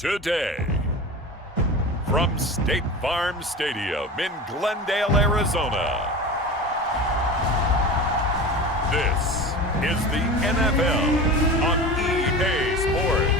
today. From State Farm Stadium in Glendale, Arizona, this is the NFL on EA Sports.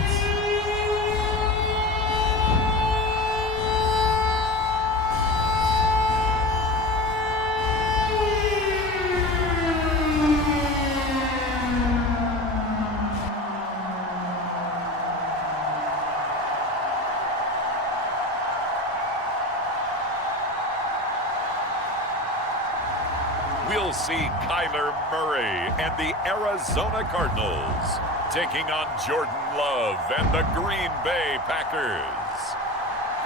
We'll see Kyler Murray and the Arizona Cardinals taking on Jordan Love and the Green Bay Packers.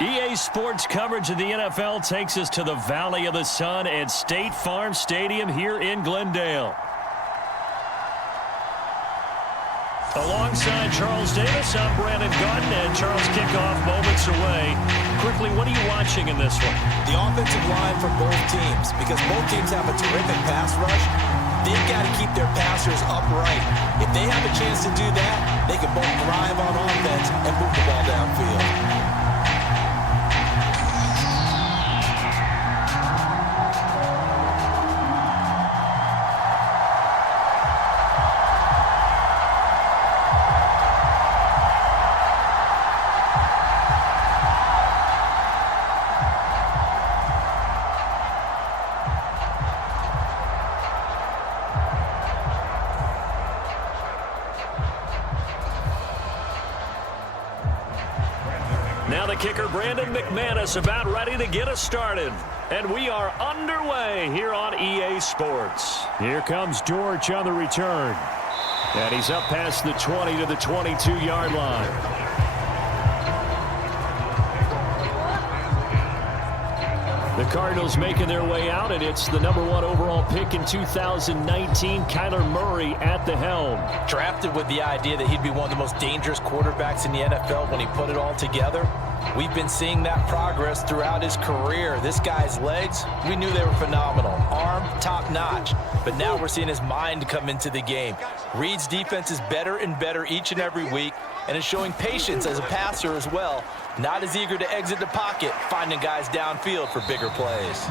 EA Sports coverage of the NFL takes us to the Valley of the Sun at State Farm Stadium here in Glendale. Alongside Charles Davis, I'm Brandon Gordon, and Charles, kickoff moments away. Quickly, what are you watching in this one? The offensive line for both teams, because both teams have a terrific pass rush. They've got to keep their passers upright. If they have a chance to do that, they can both thrive on offense and move the ball downfield. Now the kicker, Brandon McManus, about ready to get us started. And we are underway here on EA Sports. Here comes Dortch on the return. And he's up past the 20 to the 22-yard line. The Cardinals making their way out, and it's the #1 overall pick in 2019, Kyler Murray at the helm. Drafted with the idea that he'd be one of the most dangerous quarterbacks in the NFL when he put it all together. We've been seeing that progress throughout his career. This guy's legs, we knew they were phenomenal. Arm, top-notch. But now we're seeing his mind come into the game. Reed's defense is better and better each and every week, and is showing patience as a passer as well. Not as eager to exit the pocket, finding guys downfield for bigger plays.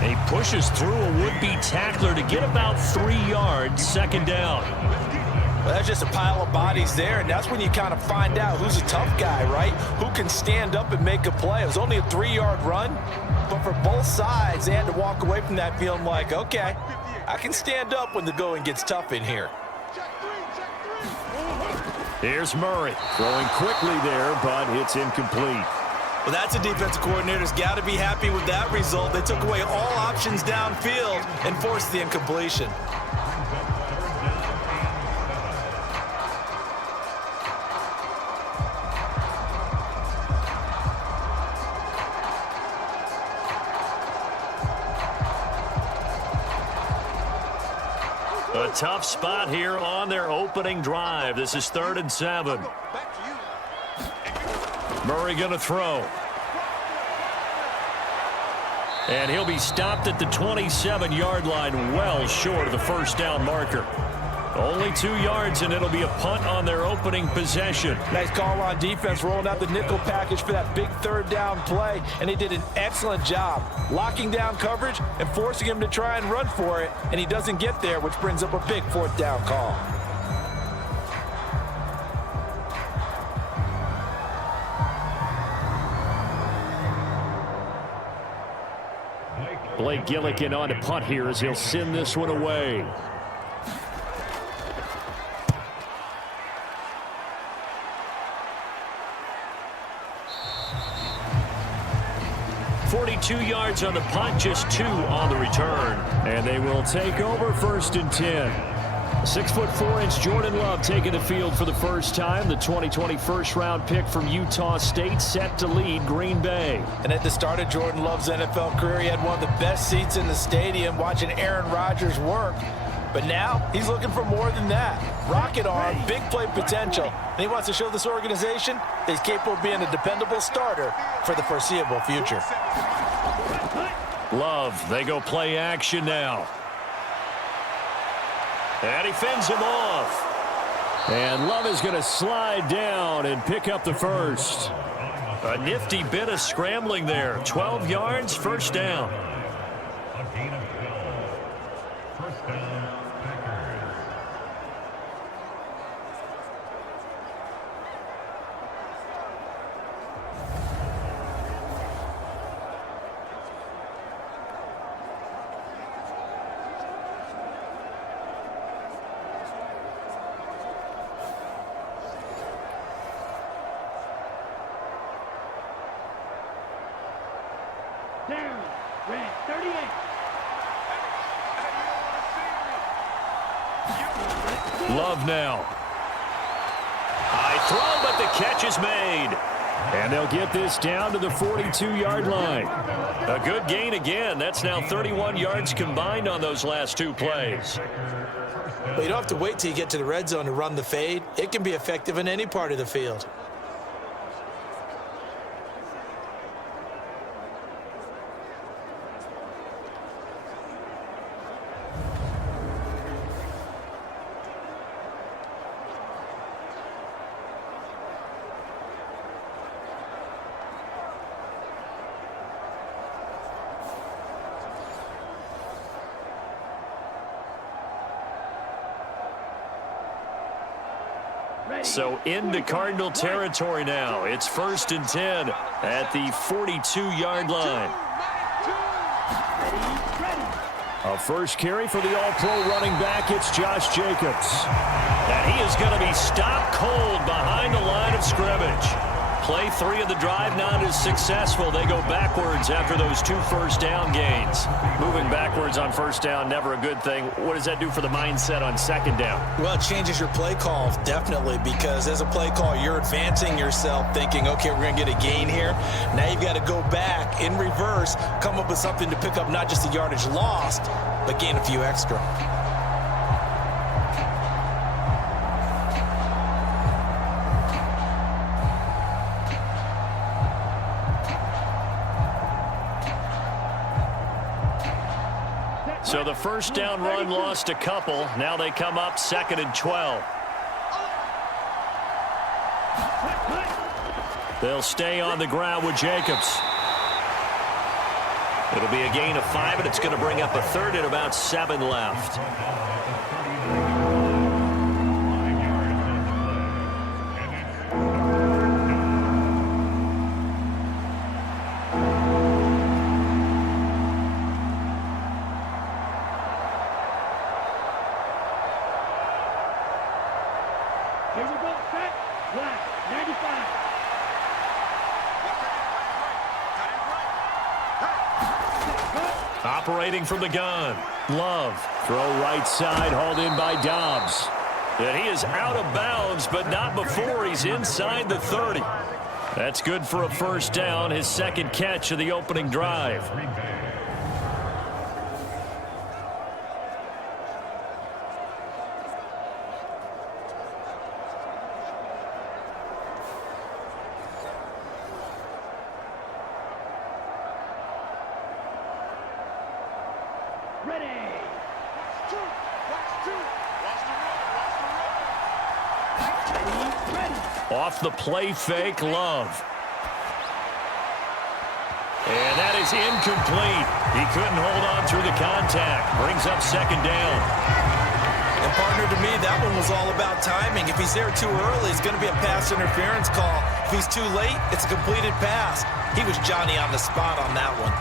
He pushes through a would-be tackler to get about 3 yards, second down. Well, that's just a pile of bodies there, and that's when you kind of find out who's a tough guy, right? Who can stand up and make a play. It was only a 3-yard run, but for both sides, they had to walk away from that feeling like, okay, I can stand up when the going gets tough in here. Here's Murray, throwing quickly there, but it's incomplete. Well, that's a defensive coordinator's got to be happy with that result. They took away all options downfield and forced the incompletion. A tough spot here on their opening drive. This is 3rd and 7. Murray going to throw. And he'll be stopped at the 27-yard line, well short of the first down marker. Only 2 yards, and it'll be a punt on their opening possession. Nice call on defense, rolling out the nickel package for that big 3rd down play, and he did an excellent job locking down coverage and forcing him to try and run for it, and he doesn't get there, which brings up a big 4th down call. Blake Gillikin on to punt here as he'll send this one away. .42 yards on the punt, just 2 on the return. And they will take over 1st and 10. 6'4" Jordan Love taking the field for the first time. The 2020 first-round pick from Utah State set to lead Green Bay. And at the start of Jordan Love's NFL career, he had one of the best seats in the stadium watching Aaron Rodgers work. But now he's looking for more than that. Rocket arm, big play potential. And he wants to show this organization that he's capable of being a dependable starter for the foreseeable future. Love, they go play action now. And he fends him off. And Love is going to slide down and pick up the first. A nifty bit of scrambling there. 12 yards, first down. A gain of 12. First down, Packers. Down, red, 38. Love now. High throw, but the catch is made. And they'll get this down to the 42-yard line. A good gain again. That's now 31 yards combined on those last two plays. But you don't have to wait till you get to the red zone to run the fade. It can be effective in any part of the field. So into Cardinal territory now. It's 1st and 10 at the 42-yard line. A first carry for the All-Pro running back. It's Josh Jacobs. And he is going to be stopped cold behind the line of scrimmage. Play 3 of the drive not as successful. They go backwards after those 2 first down gains. Moving backwards on first down, never a good thing. What does that do for the mindset on second down? Well, it changes your play call, definitely, because as a play call, you're advancing yourself thinking, okay, we're going to get a gain here. Now you've got to go back in reverse, come up with something to pick up not just the yardage lost, but gain a few extra. So the first down run lost a couple. Now they come up 2nd and 12. They'll stay on the ground with Jacobs. It'll be a gain of 5, and it's going to bring up a 3rd and about 7 left. Here we go, set, black, 95. Operating from the gun. Love. Throw right side, hauled in by Dobbs. And he is out of bounds, but not before he's inside the 30. That's good for a first down, his 2nd catch of the opening drive. Ready. Off the play fake, Love. And that is incomplete. He couldn't hold on through the contact. Brings up 2nd down. And partner, to me, that one was all about timing. If he's there too early, it's going to be a pass interference call. If he's too late, it's a completed pass. He was Johnny on the spot on that one.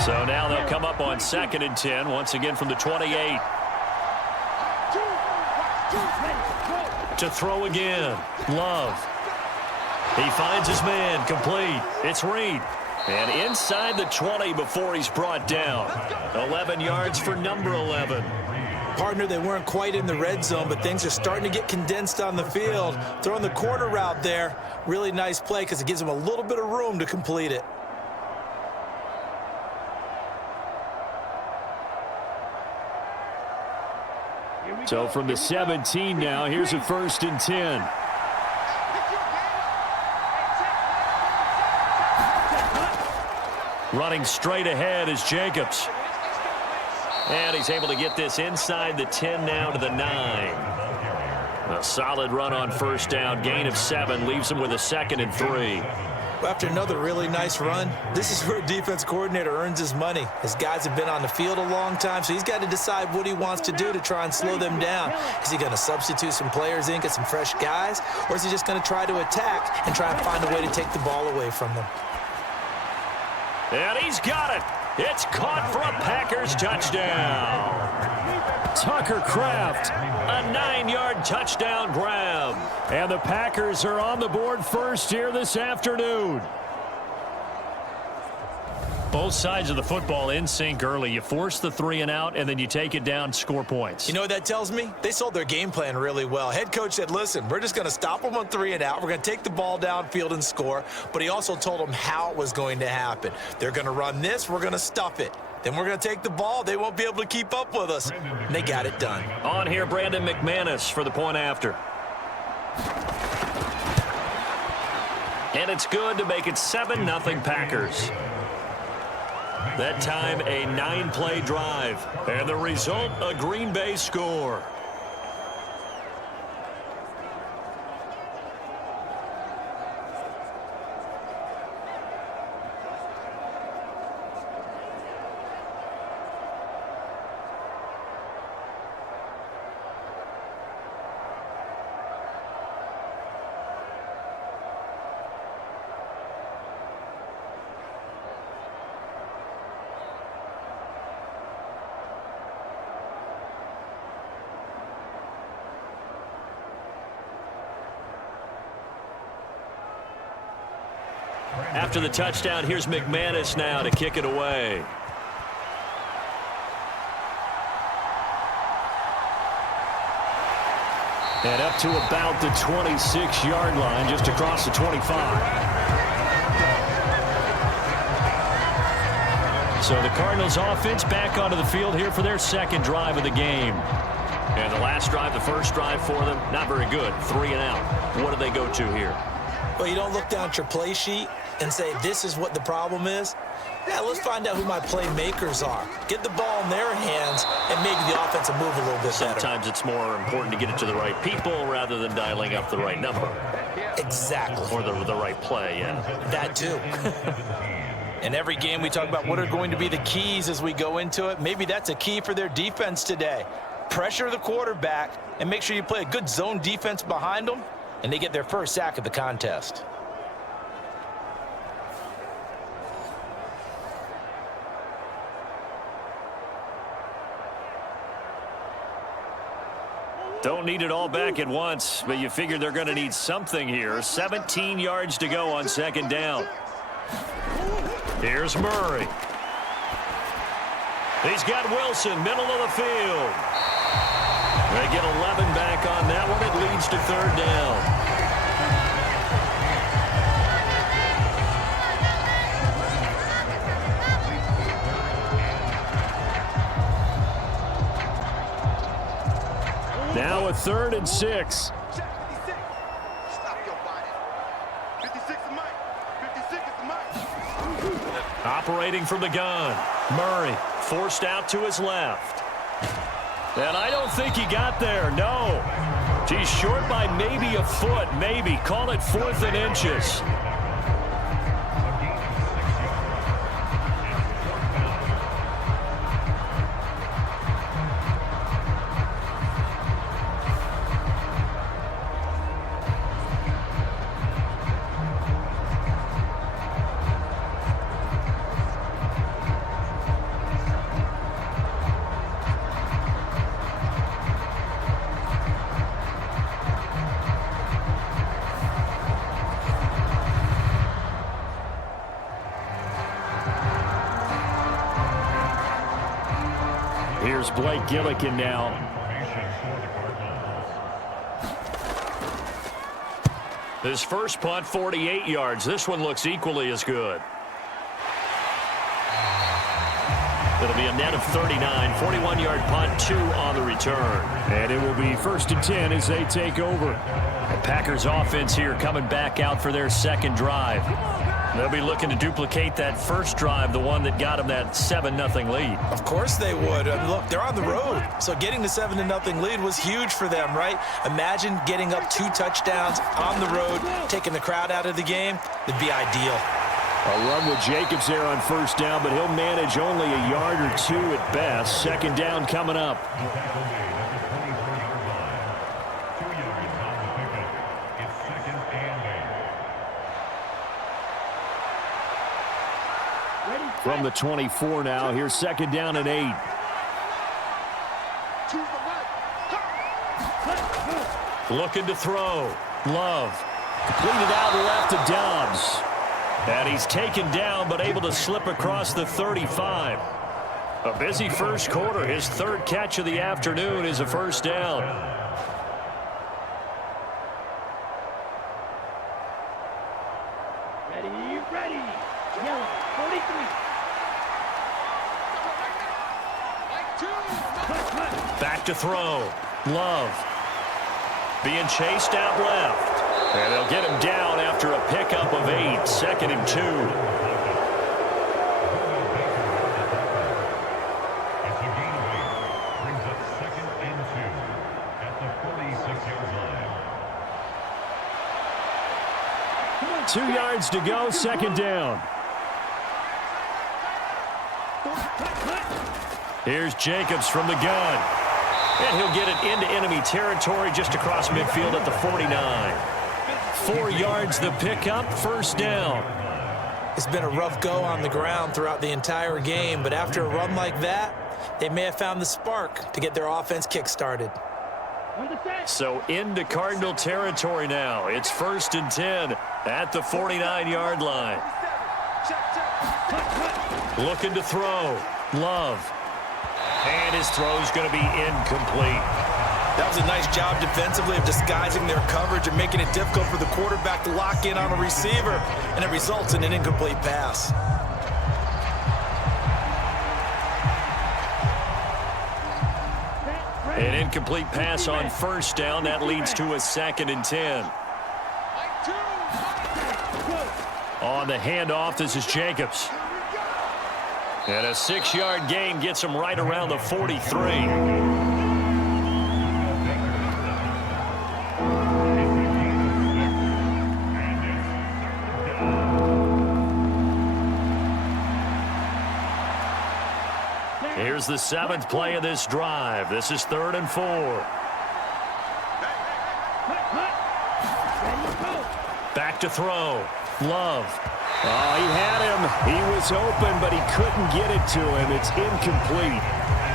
So now they'll come up on 2nd and 10, once again from the 28. To throw again. Love. He finds his man, complete. It's Reed. And inside the 20 before he's brought down. 11 yards for number 11. Partner, they weren't quite in the red zone, but things are starting to get condensed on the field. Throwing the corner route there, really nice play because it gives them a little bit of room to complete it. So from the 17 now, here's a 1st and 10. Running straight ahead is Jacobs. And he's able to get this inside the 10 now to the 9. A solid run on first down. Gain of 7 leaves him with a 2nd and 3. After another really nice run, this is where a defense coordinator earns his money. His guys have been on the field a long time, so he's got to decide what he wants to do to try and slow them down. Is he going to substitute some players in, get some fresh guys, or is he just going to try to attack and try and find a way to take the ball away from them? And he's got it. It's caught for a Packers touchdown. Tucker Kraft, a 9-yard touchdown grab. And the Packers are on the board first here this afternoon. Both sides of the football in sync early. You force the 3 and out, and then you take it down, score points. You know what that tells me? They sold their game plan really well. Head coach said, listen, we're just going to stop them on 3 and out. We're going to take the ball downfield and score. But he also told them how it was going to happen. They're going to run this. We're going to stuff it. Then we're going to take the ball. They won't be able to keep up with us. And they got it done. On here, Brandon McManus for the point after. And it's good to make it 7-0 Packers. That time, a 9-play drive. And the result, a Green Bay score. After the touchdown, here's McManus now to kick it away. And up to about the 26-yard line, just across the 25. So the Cardinals offense back onto the field here for their 2nd drive of the game. And the last drive, the first drive for them, not very good. 3 and out. What do they go to here? Well, you don't look down at your play sheet and say, this is what the problem is. Yeah, let's find out who my playmakers are. Get the ball in their hands and maybe the offense will move a little bit better. Sometimes it's more important to get it to the right people rather than dialing up the right number. Exactly. Or the right play, yeah. That too. In every game, we talk about what are going to be the keys as we go into it. Maybe that's a key for their defense today. Pressure the quarterback and make sure you play a good zone defense behind them, and they get their first sack of the contest. Don't need it all back at once, but you figure they're going to need something here. 17 yards to go on 2nd down. Here's Murray. He's got Wilson, middle of the field. They get 11 back on that one. It leads to 3rd down. Now a 3rd and 6. Operating from the gun. Murray forced out to his left. And I don't think he got there, no. He's short by maybe a foot, maybe. Call it 4th and inches. Here's Blake Gillikin now. His first punt, 48 yards. This one looks equally as good. It'll be a net of 39. 41-yard punt, 2 on the return. And it will be 1st and 10 as they take over. The Packers offense here coming back out for their 2nd drive. They'll be looking to duplicate that first drive, the one that got them that 7-0 lead. Of course they would. I mean, look, they're on the road. So getting the 7-0 lead was huge for them, right? Imagine getting up 2 touchdowns on the road, taking the crowd out of the game. It'd be ideal. A run with Jacobs there on first down, but he'll manage only a yard or 2 at best. Second down coming up. From the 24 now, here's second down and 8. Looking to throw. Love. Completed out left to Dobbs. And he's taken down, but able to slip across the 35. A busy first quarter. His third catch of the afternoon is a first down. Ready. Yellow, 43. Back to throw. Love. Being chased out left. And they'll get him down after a pickup of 8. Second and 2. It's a gain of 8. Brings up second and 2 at the 46-yard line. 2 yards to go, second down. Here's Jacobs from the gun. And he'll get it into enemy territory just across midfield at the 49. 4 yards the pickup, first down. It's been a rough go on the ground throughout the entire game, but after a run like that, they may have found the spark to get their offense kick-started. So into Cardinal territory now. It's first and 10 at the 49-yard line. Looking to throw. Love. And his throw's going to be incomplete. That was a nice job defensively of disguising their coverage and making it difficult for the quarterback to lock in on a receiver, and it results in an incomplete pass. An incomplete pass on first down. That leads to a second and 10. On the handoff, this is Jacobs. And a 6-yard gain gets him right around the 43. Here's the 7th play of this drive. This is 3rd and 4. Back to throw. Love. Oh, he had him. He was open, but he couldn't get it to him. It's incomplete.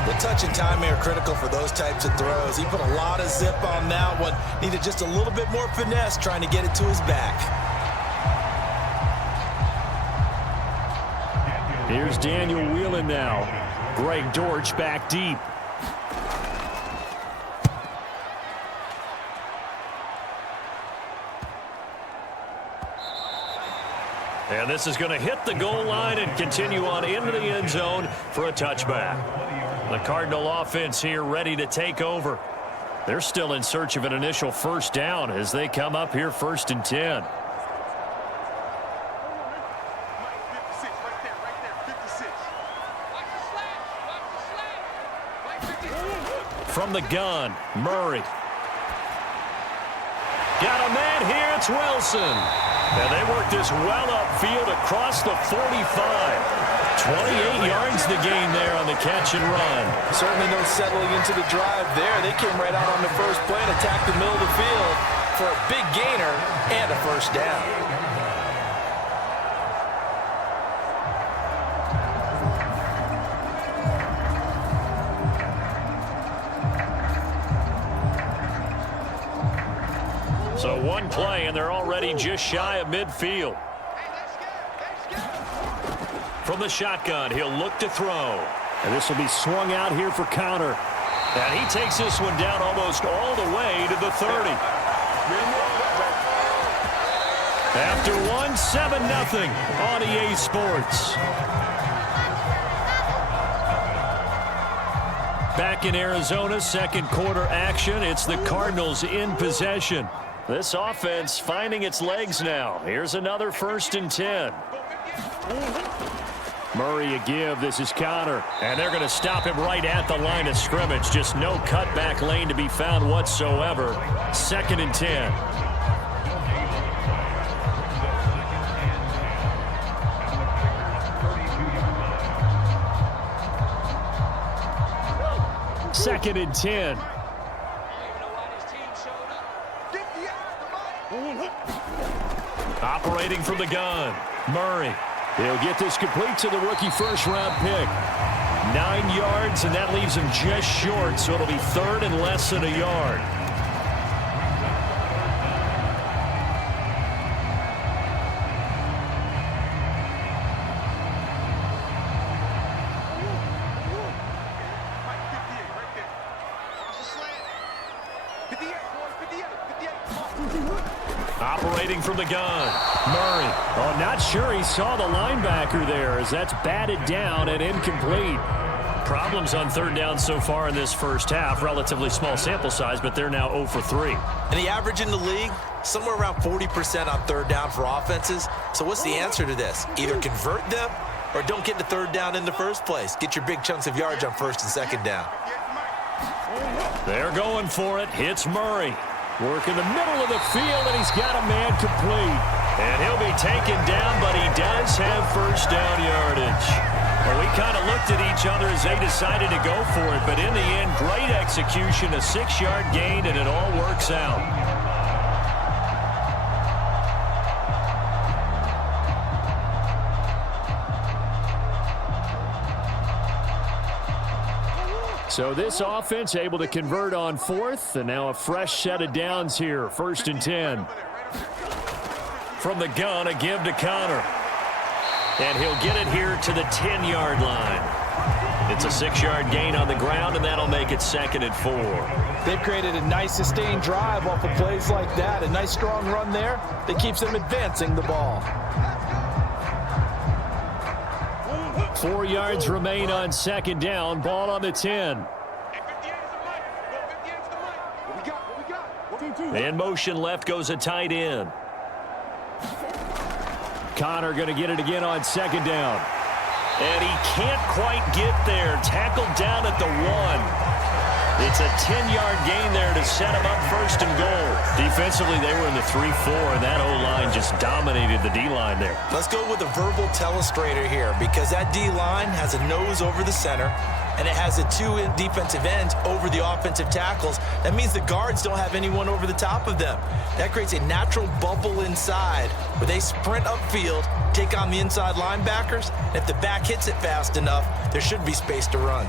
The touch and timing are critical for those types of throws. He put a lot of zip on that one. Needed just a little bit more finesse trying to get it to his back. Here's Daniel Whelan now. Greg Dortch back deep. And this is going to hit the goal line and continue on into the end zone for a touchback. The Cardinal offense here ready to take over. They're still in search of an initial first down as they come up here first and 10. From the gun, Murray. Got a man here, it's Wilson. And they work this well upfield across the 45. 28 yards the gain there on the catch and run. Certainly no settling into the drive there. They came right out on the first play and attacked the middle of the field for a big gainer and a first down. So one play, and they're already just shy of midfield. From the shotgun, he'll look to throw. And this will be swung out here for counter. And he takes this one down almost all the way to the 30. After 7-0 on EA Sports. Back in Arizona, second quarter action. It's the Cardinals in possession. This offense finding its legs now. Here's another 1st and 10. Murray a give. This is Connor. And they're going to stop him right at the line of scrimmage. Just no cutback lane to be found whatsoever. 2nd and 10. Second and 10. Operating from the gun. Murray. He'll get this complete to the rookie 1st-round pick. 9 yards, and that leaves him just short, so it'll be 3rd and less than a yard. Operating from the gun. Murray. Oh, not sure he saw the linebacker there as that's batted down and incomplete. Problems on 3rd down so far in this first half. Relatively small sample size, but they're now 0 for 3. And the average in the league, somewhere around 40% on 3rd down for offenses. So what's the answer to this? Either convert them or don't get to 3rd down in the first place. Get your big chunks of yards on 1st and 2nd down. They're going for it. Hits Murray. Work in the middle of the field, and he's got a man complete. And he'll be taken down, but he does have 1st down yardage. Well, we kind of looked at each other as they decided to go for it, but in the end, great execution, a 6-yard gain, and it all works out. So this offense able to convert on 4th, and now a fresh set of downs here. 1st and 10. From the gun, a give to Connor. And he'll get it here to the 10-yard line. It's a 6-yard gain on the ground, and that'll make it 2nd and 4. They've created a nice sustained drive off of plays like that. A nice strong run there that keeps them advancing the ball. 4 yards remain on 2nd down. Ball on the 10. In motion left goes a tight end. Connor going to get it again on 2nd down. And he can't quite get there. Tackled down at the 1. It's a 10-yard gain there to set him up 1st and goal. Defensively, they were in the 3-4, and that O-line just dominated the D-line there. Let's go with a verbal telestrator here because that D-line has a nose over the center, and it has the 2 defensive ends over the offensive tackles. That means the guards don't have anyone over the top of them. That creates a natural bubble inside where they sprint upfield, take on the inside linebackers. And if the back hits it fast enough, there should be space to run.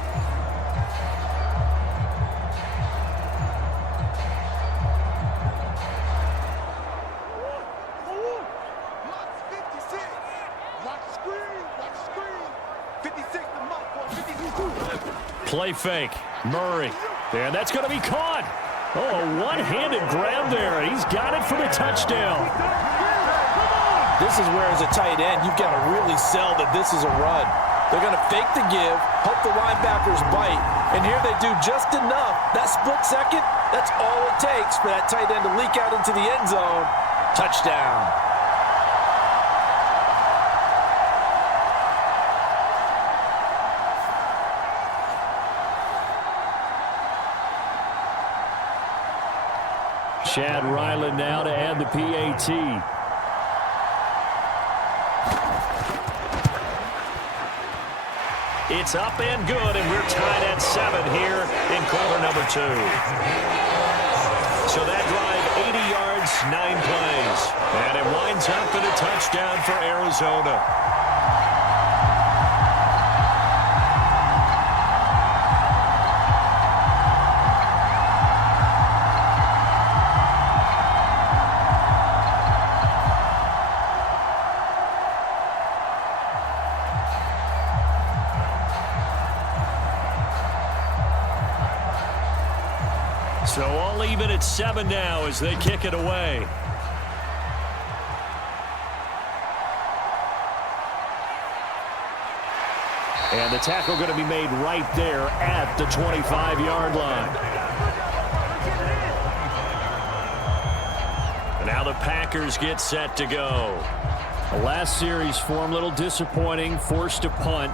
Play fake. Murray. And that's going to be caught. Oh, a one-handed grab there. He's got it for the touchdown. This is where, as a tight end, you've got to really sell that this is a run. They're going to fake the give, hope the linebackers bite, and here they do just enough. That split second, that's all it takes for that tight end to leak out into the end zone. Touchdown. Chad Ryland now to add the PAT. It's up and good, and we're tied at 7 here in quarter number 2. So that drive, 80 yards, 9 plays. And it winds up in a touchdown for Arizona. So all even at 7 now as they kick it away. And the tackle going to be made right there at the 25-yard line. Packers get set to go. The last series for them, a little disappointing, forced to punt.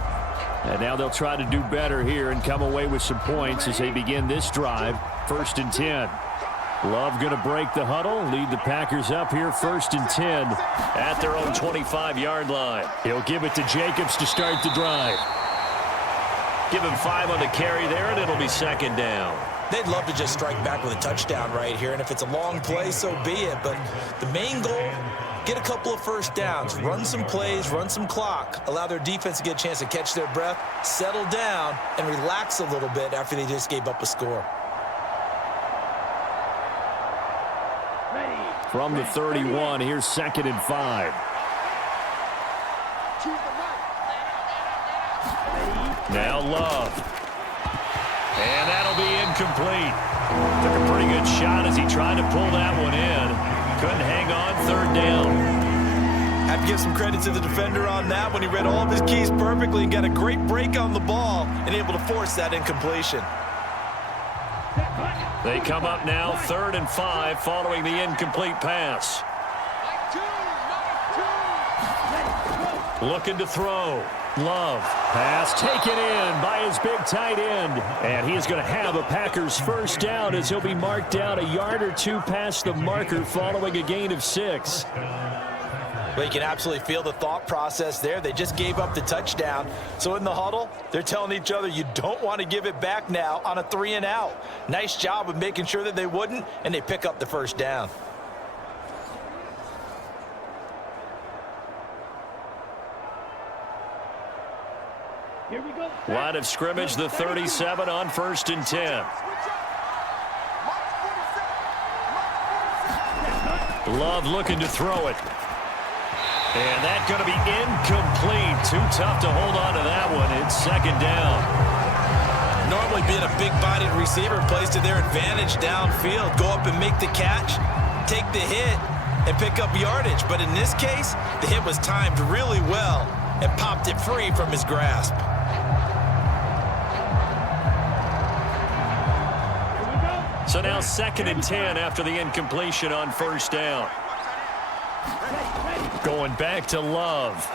And now they'll try to do better here and come away with some points as they begin this drive. 1st and 10. Love going to break the huddle, lead the Packers up here 1st and 10 at their own 25-yard line. He'll give it to Jacobs to start the drive. Give him 5 on the carry there, and it'll be 2nd down. They'd love to just strike back with a touchdown right here, and if it's a long play, so be it. But the main goal, get a couple of first downs, run some plays, run some clock, allow their defense to get a chance to catch their breath, settle down, and relax a little bit after they just gave up a score. From the 31, here's 2nd and 5. Now Love. And that'll be incomplete. Took a pretty good shot as he tried to pull that one in. Couldn't hang on, 3rd down. Have to give some credit to the defender on that when he read all of his keys perfectly and got a great break on the ball and able to force that incompletion. They come up now 3rd and 5 following the incomplete pass. Looking to throw. Love. Pass taken in by his big tight end. And he is going to have a Packers 1st down as he'll be marked down a yard or 2 past the marker following a gain of 6. Well, you can absolutely feel the thought process there. They just gave up the touchdown. So in the huddle, they're telling each other, you don't want to give it back now on a 3 and out. Nice job of making sure that they wouldn't, and they pick up the 1st down. Here we go. Line of scrimmage, the 37 on 1st and 10. Love looking to throw it. And that's going to be incomplete. Too tough to hold on to that one. It's 2nd down. Normally being a big-bodied receiver plays to their advantage downfield. Go up and make the catch, take the hit, and pick up yardage. But in this case, the hit was timed really well and popped it free from his grasp. So now 2nd and 10 after the incompletion on 1st down. Going back to Love.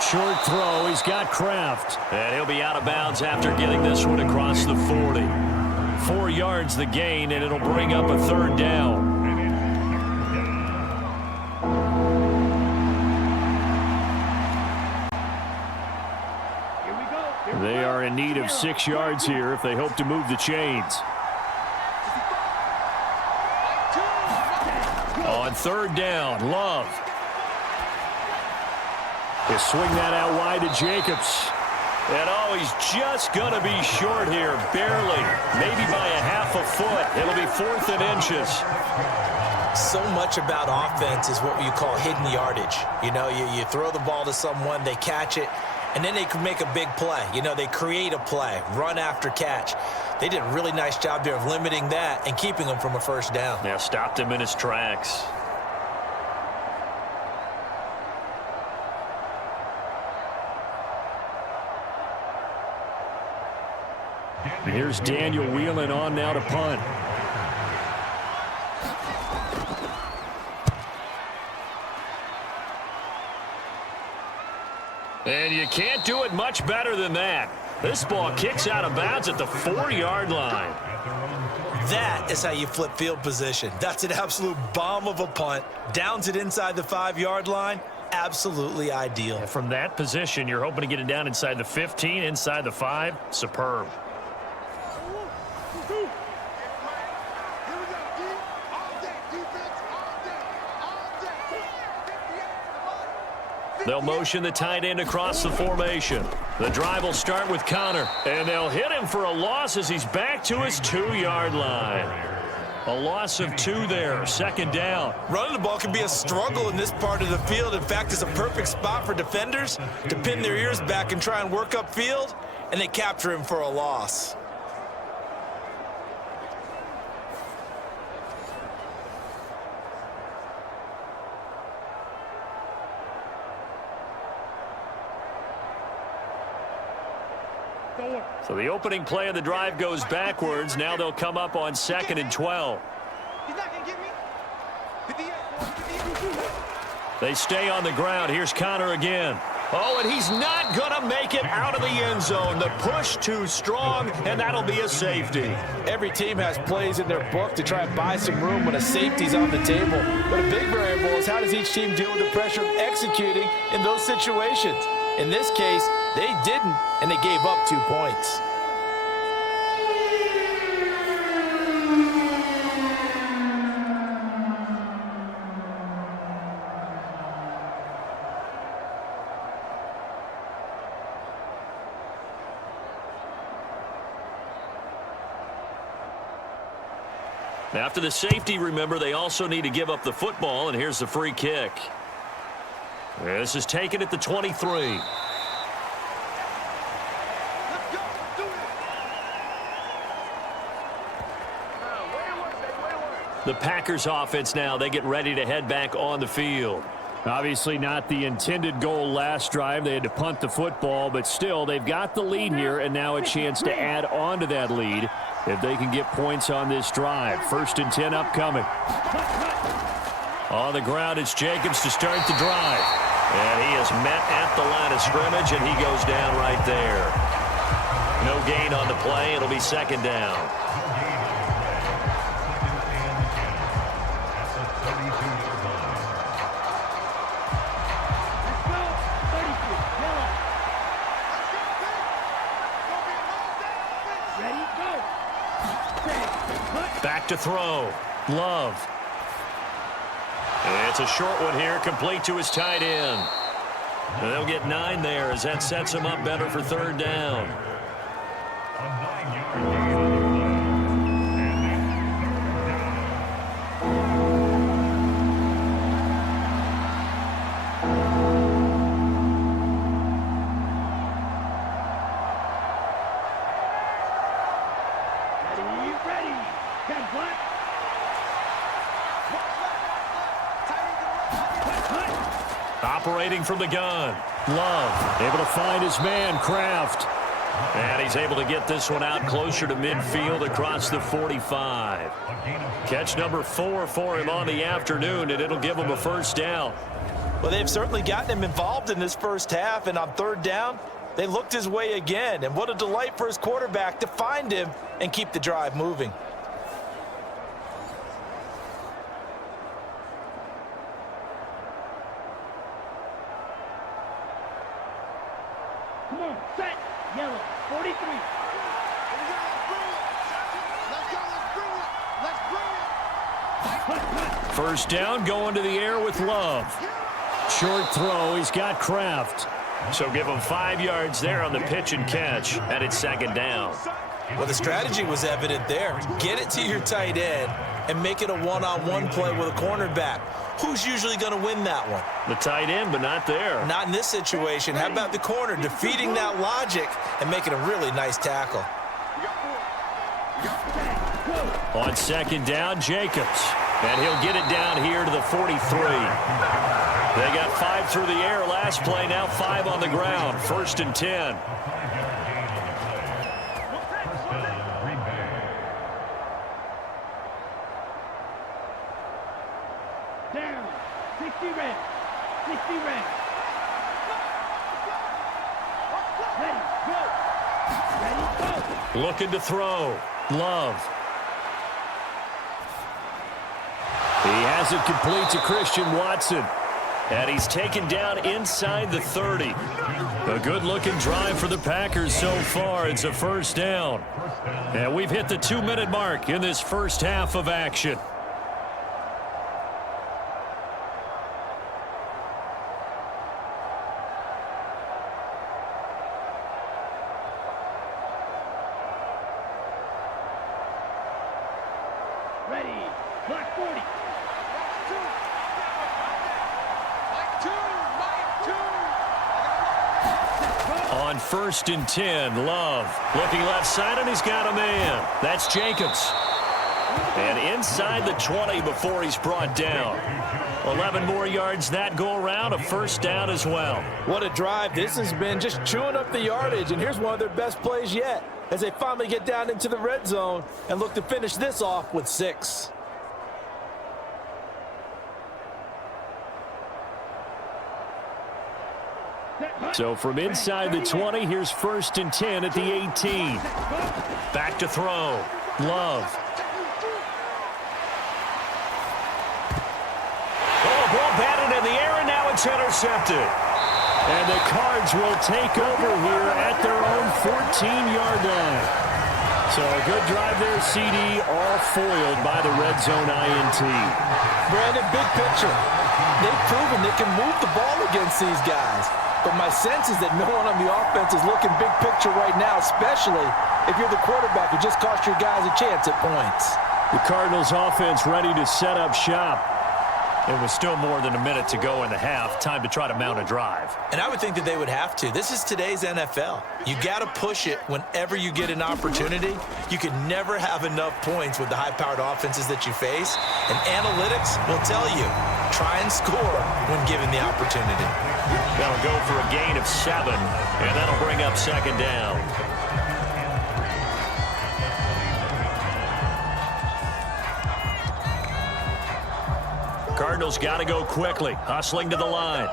Short throw. He's got Kraft. And he'll be out of bounds after getting this one across the 40. 4 yards the gain, and it'll bring up a 3rd down. They are in need of 6 yards here if they hope to move the chains. On 3rd down, Love. They swing that out wide to Jacobs. And oh, he's just going to be short here, barely. Maybe by a half a foot. It'll be 4th and inches. So much about offense is what you call hidden yardage. You know, you throw the ball to someone, they catch it, and then they can make a big play. You know, they create a play, run after catch. They did a really nice job there of limiting that and keeping him from a 1st down. Yeah, stopped him in his tracks. And here's Daniel wheeling on now to punt. And you can't do it much better than that. This ball kicks out of bounds at the 4-yard line. That is how you flip field position. That's an absolute bomb of a punt. Downs it inside the 5-yard line. Absolutely ideal. And from that position, you're hoping to get it down inside the 15, inside the 5. Superb. They'll motion the tight end across the formation. The drive will start with Connor, and they'll hit him for a loss as he's back to his 2-yard line. A loss of 2 there, 2nd down. Running the ball can be a struggle in this part of the field. In fact, it's a perfect spot for defenders to pin their ears back and try and work upfield, and they capture him for a loss. So the opening play of the drive goes backwards. Now they'll come up on 2nd and 12. He's not going to get me. They stay on the ground. Here's Connor again. Oh, and he's not going to make it out of the end zone. The push too strong, and that'll be a safety. Every team has plays in their book to try and buy some room when a safety's on the table. But a big variable is how does each team deal with the pressure of executing in those situations. In this case, they didn't, and they gave up 2 points. After the safety, remember, they also need to give up the football, and here's the free kick. This is taken at the 23. The Packers offense now, they get ready to head back on the field. Obviously not the intended goal last drive. They had to punt the football, but still, they've got the lead here, and now a chance to add on to that lead if they can get points on this drive. 1st and 10 upcoming. On the ground, it's Jacobs to start the drive. And he is met at the line of scrimmage, and he goes down right there. No gain on the play. It'll be 2nd down. Back to throw. Love. It's a short one here, complete to his tight end. And they'll get 9 there as that sets him up better for 3rd down. A 9-yard gain on the play. Operating from the gun. Love able to find his man, Kraft. And he's able to get this one out closer to midfield across the 45. Catch number 4 for him on the afternoon, and it'll give him a 1st down. Well, they've certainly gotten him involved in this 1st half, and on 3rd down, they looked his way again. And what a delight for his quarterback to find him and keep the drive moving. Come on, set, yellow, 43. First down, going to the air with Love. Short throw, he's got Kraft. So give him 5 yards there on the pitch and catch, and it's 2nd down. Well, the strategy was evident there. Get it to your tight end and make it a one-on-one play with a cornerback. Who's usually going to win that one? The tight end, but not there. Not in this situation. How about the corner defeating that logic and making a really nice tackle? On 2nd down, Jacobs. And he'll get it down here to the 43. They got 5 through the air last play, now 5 on the ground. 1st and 10. Down, 60 red, 60 red. Ready, go. Ready, go. Looking to throw. Love. He has it complete to Christian Watson. And he's taken down inside the 30. A good-looking drive for the Packers so far. It's a 1st down. And we've hit the 2-minute mark in this 1st half of action. Ready, black 40. On 1st and 10, Love. Looking left side, and he's got a man. That's Jacobs. And inside the 20 before he's brought down. 11 more yards that go around, a 1st down as well. What a drive this has been, just chewing up the yardage. And here's one of their best plays yet as they finally get down into the red zone and look to finish this off with 6. So from inside the 20, here's 1st and 10 at the 18. Back to throw. Love. Oh, ball batted in the air, and now it's intercepted. And the Cards will take over here at their own 14-yard line. So a good drive there, CD, all foiled by the red zone INT. Brandon, big picture. They've proven they can move the ball against these guys. But my sense is that no one on the offense is looking big picture right now, especially if you're the quarterback who just cost your guys a chance at points. The Cardinals offense ready to set up shop. It was still more than a minute to go in the half. Time to try to mount a drive. And I would think that they would have to. This is today's NFL. You got to push it whenever you get an opportunity. You can never have enough points with the high-powered offenses that you face. And analytics will tell you, try and score when given the opportunity. They'll go for a gain of 7, and that'll bring up 2nd down. Cardinals got to go quickly, hustling to the line.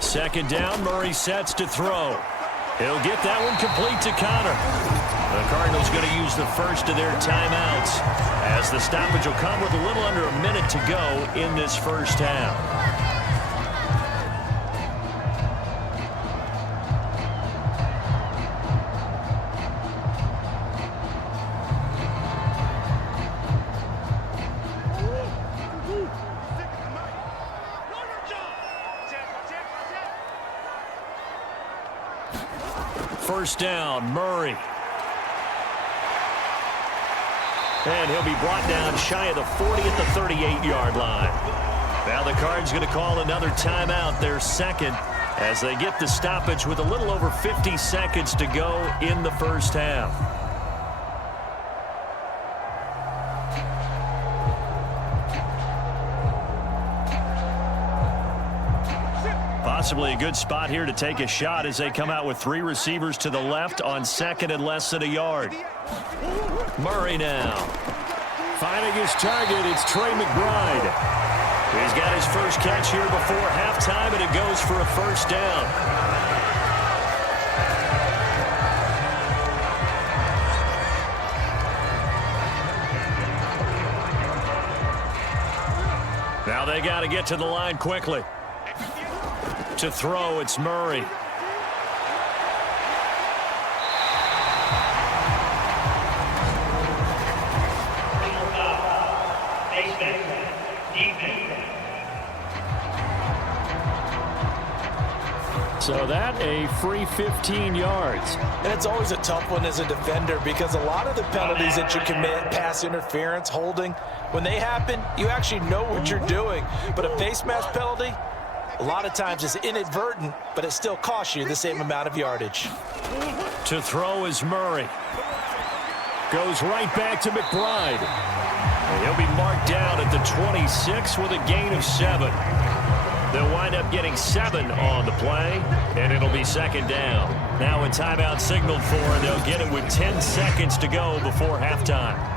2nd down, Murray sets to throw. He'll get that one complete to Connor. The Cardinals going to use the first of their timeouts as the stoppage will come with a little under a minute to go in this first half. First down, Murray. And he'll be brought down shy of the 40 at the 38-yard line. Now the Cards going to call another timeout, their 2nd, as they get the stoppage with a little over 50 seconds to go in the first half. Possibly a good spot here to take a shot as they come out with 3 receivers to the left on 2nd and less than a yard. Murray now. Finding his target, it's Trey McBride. He's got his first catch here before halftime, and it goes for a first down. Now they got to get to the line quickly. To throw, it's Murray. So that a free 15 yards. And it's always a tough one as a defender because a lot of the penalties that you commit, pass interference, holding, when they happen, you actually know what you're doing. But a face mask penalty, a lot of times it's inadvertent, but it still costs you the same amount of yardage. To throw is Murray. Goes right back to McBride. And he'll be marked down at the 26 with a gain of 7. They'll wind up getting 7 on the play, and it'll be 2nd down. Now a timeout signaled for, and they'll get it with 10 seconds to go before halftime.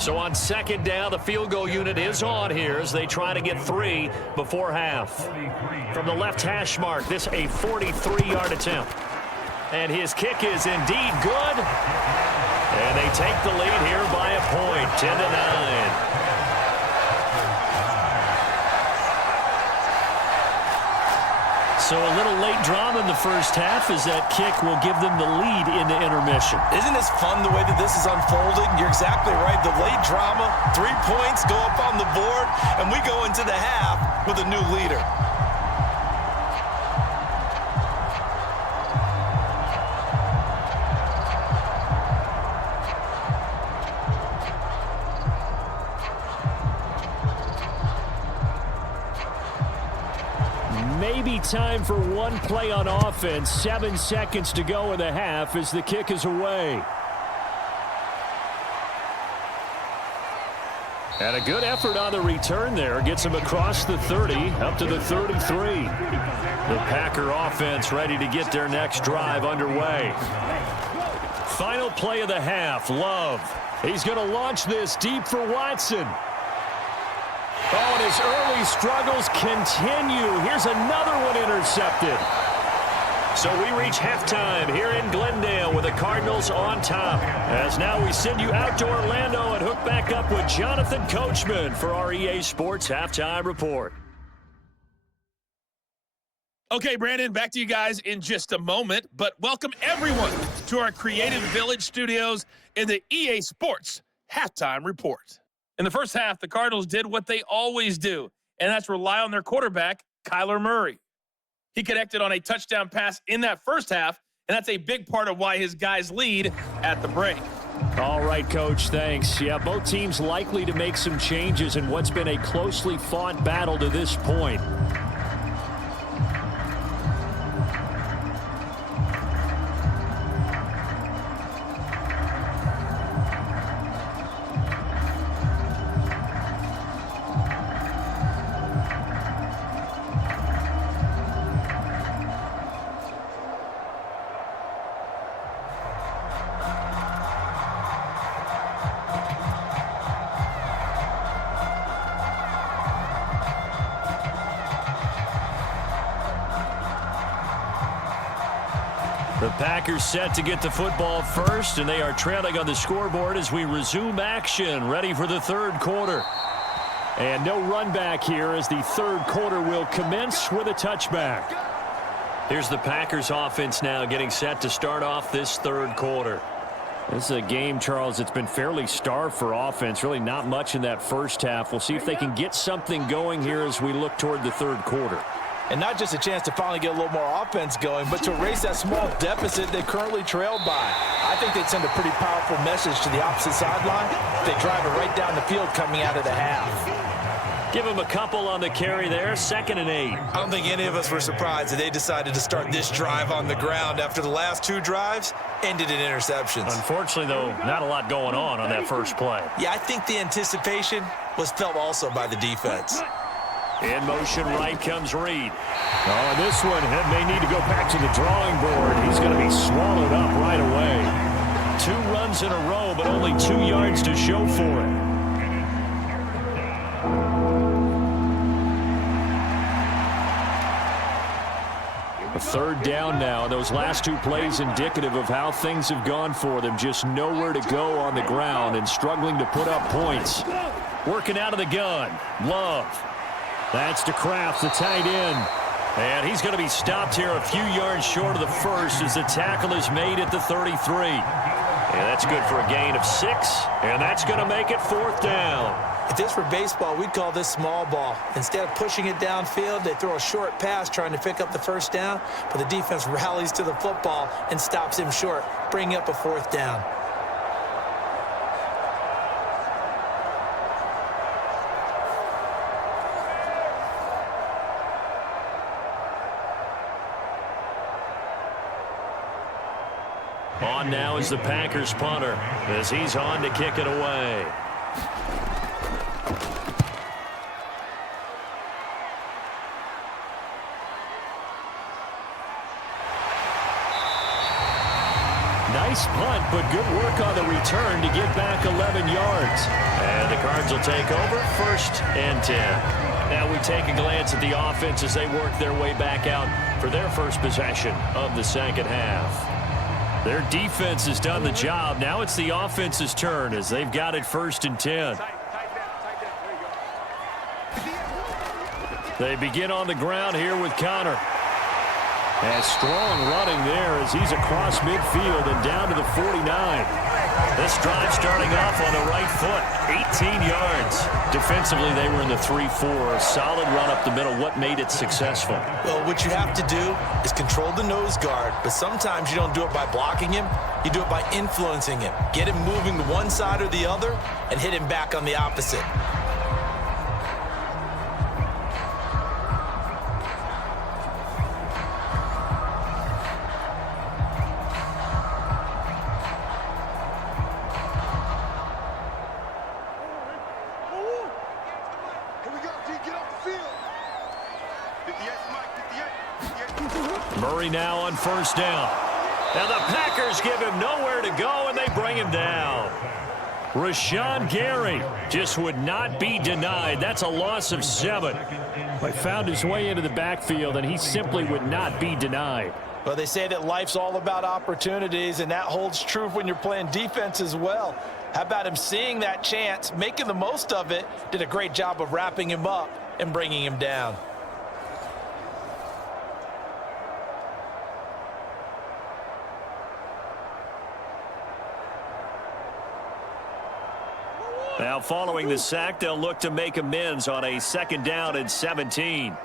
So on 2nd down, the field goal unit is on here as they try to get 3 before half. From the left hash mark, this a 43-yard attempt. And his kick is indeed good. And they take the lead here by a point, 10-9. So a little late drama in the first half as that kick will give them the lead into intermission. Isn't this fun the way that this is unfolding? You're exactly right. The late drama, 3 points go up on the board, and we go into the half with a new leader. Maybe time for one play on offense. 7 seconds to go in the half as the kick is away. And a good effort on the return there. Gets him across the 30, up to the 33. The Packer offense ready to get their next drive underway. Final play of the half, Love. He's going to launch this deep for Watson. Oh, and his early struggles continue. Here's another one intercepted. So we reach halftime here in Glendale with the Cardinals on top. As now we send you out to Orlando and hook back up with Jonathan Coachman for our EA Sports Halftime Report. Okay, Brandon, back to you guys in just a moment, but welcome everyone to our Creative Village studios in the EA Sports Halftime Report. In the first half, the Cardinals did what they always do, and that's rely on their quarterback, Kyler Murray. He connected on a touchdown pass in that first half, and that's a big part of why his guys lead at the break. All right, Coach, thanks. Yeah, both teams likely to make some changes in what's been a closely fought battle to this point. The Packers set to get the football first, and they are trailing on the scoreboard as we resume action, ready for the third quarter. And no run back here as the third quarter will commence with a touchback. Here's the Packers offense now getting set to start off this third quarter. This is a game, Charles, that's been fairly starved for offense. Really not much in that first half. We'll see if they can get something going here as we look toward the third quarter. And not just a chance to finally get a little more offense going, but to erase that small deficit they currently trailed by. I think they'd send a pretty powerful message to the opposite sideline. They drive it right down the field coming out of the half. Give him a couple on the carry there, 2nd and 8. I don't think any of us were surprised that they decided to start this drive on the ground after the last two drives ended in interceptions. Unfortunately, though, not a lot going on that first play. Yeah, I think the anticipation was felt also by the defense. In motion right comes Reed. Oh, and this one may need to go back to the drawing board. He's going to be swallowed up right away. 2 runs in a row, but only 2 yards to show for it. A third down now. Those last 2 plays indicative of how things have gone for them. Just nowhere to go on the ground and struggling to put up points. Working out of the gun. Love. That's to Kraft, the tight end. And he's going to be stopped here a few yards short of the first as the tackle is made at the 33. And that's good for a gain of 6. And that's going to make it 4th down. If this were baseball, we'd call this small ball. Instead of pushing it downfield, they throw a short pass trying to pick up the first down, but the defense rallies to the football and stops him short, bringing up a 4th down. On now is the Packers punter as he's on to kick it away. Nice punt, but good work on the return to get back 11 yards. And the Cards will take over 1st and 10. Now we take a glance at the offense as they work their way back out for their first possession of the second half. Their defense has done the job. Now it's the offense's turn as they've got it 1st and 10. They begin on the ground here with Connor. And strong running there as he's across midfield and down to the 49. This drive starting off on the right foot, 18 yards. Defensively, they were in the 3-4. A solid run up the middle. What made it successful? Well, what you have to do is control the nose guard, but sometimes you don't do it by blocking him. You do it by influencing him. Get him moving to one side or the other and hit him back on the opposite. Murray now on first down. Now the Packers give him nowhere to go, and they bring him down. Rashawn Gary just would not be denied. That's a loss of 7. But found his way into the backfield, and he simply would not be denied. Well, they say that life's all about opportunities, and that holds true when you're playing defense as well. How about him seeing that chance, making the most of it, did a great job of wrapping him up and bringing him down. Now following the sack, they'll look to make amends on a 2nd down and 17.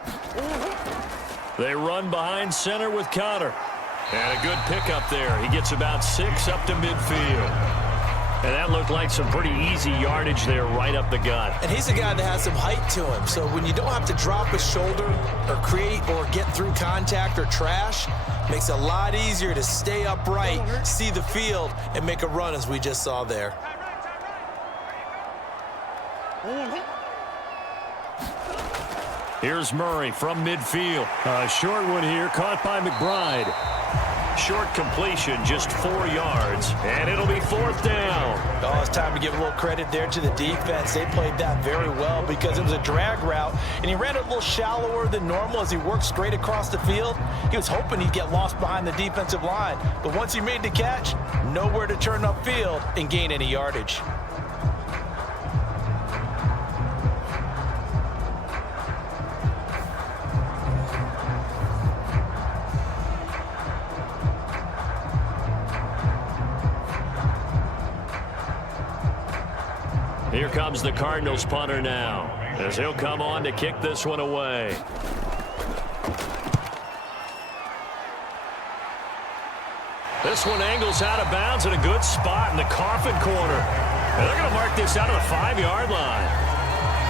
They run behind center with Connor. And a good pickup there. He gets about 6 up to midfield. And that looked like some pretty easy yardage there right up the gut. And he's a guy that has some height to him. So when you don't have to drop his shoulder or create or get through contact or trash, makes it a lot easier to stay upright, see the field, and make a run as we just saw there. Here's Murray from midfield. A short one here, caught by McBride. Short completion, just 4 yards, and it'll be 4th down. Oh, it's time to give a little credit there to the defense. They played that very well because it was a drag route, and he ran it a little shallower than normal as he worked straight across the field. He was hoping he'd get lost behind the defensive line, but once he made the catch, nowhere to turn upfield and gain any yardage. Here comes the Cardinals punter now, as he'll come on to kick this one away. This one angles out of bounds in a good spot in the coffin corner. And they're going to mark this out of the 5-yard line.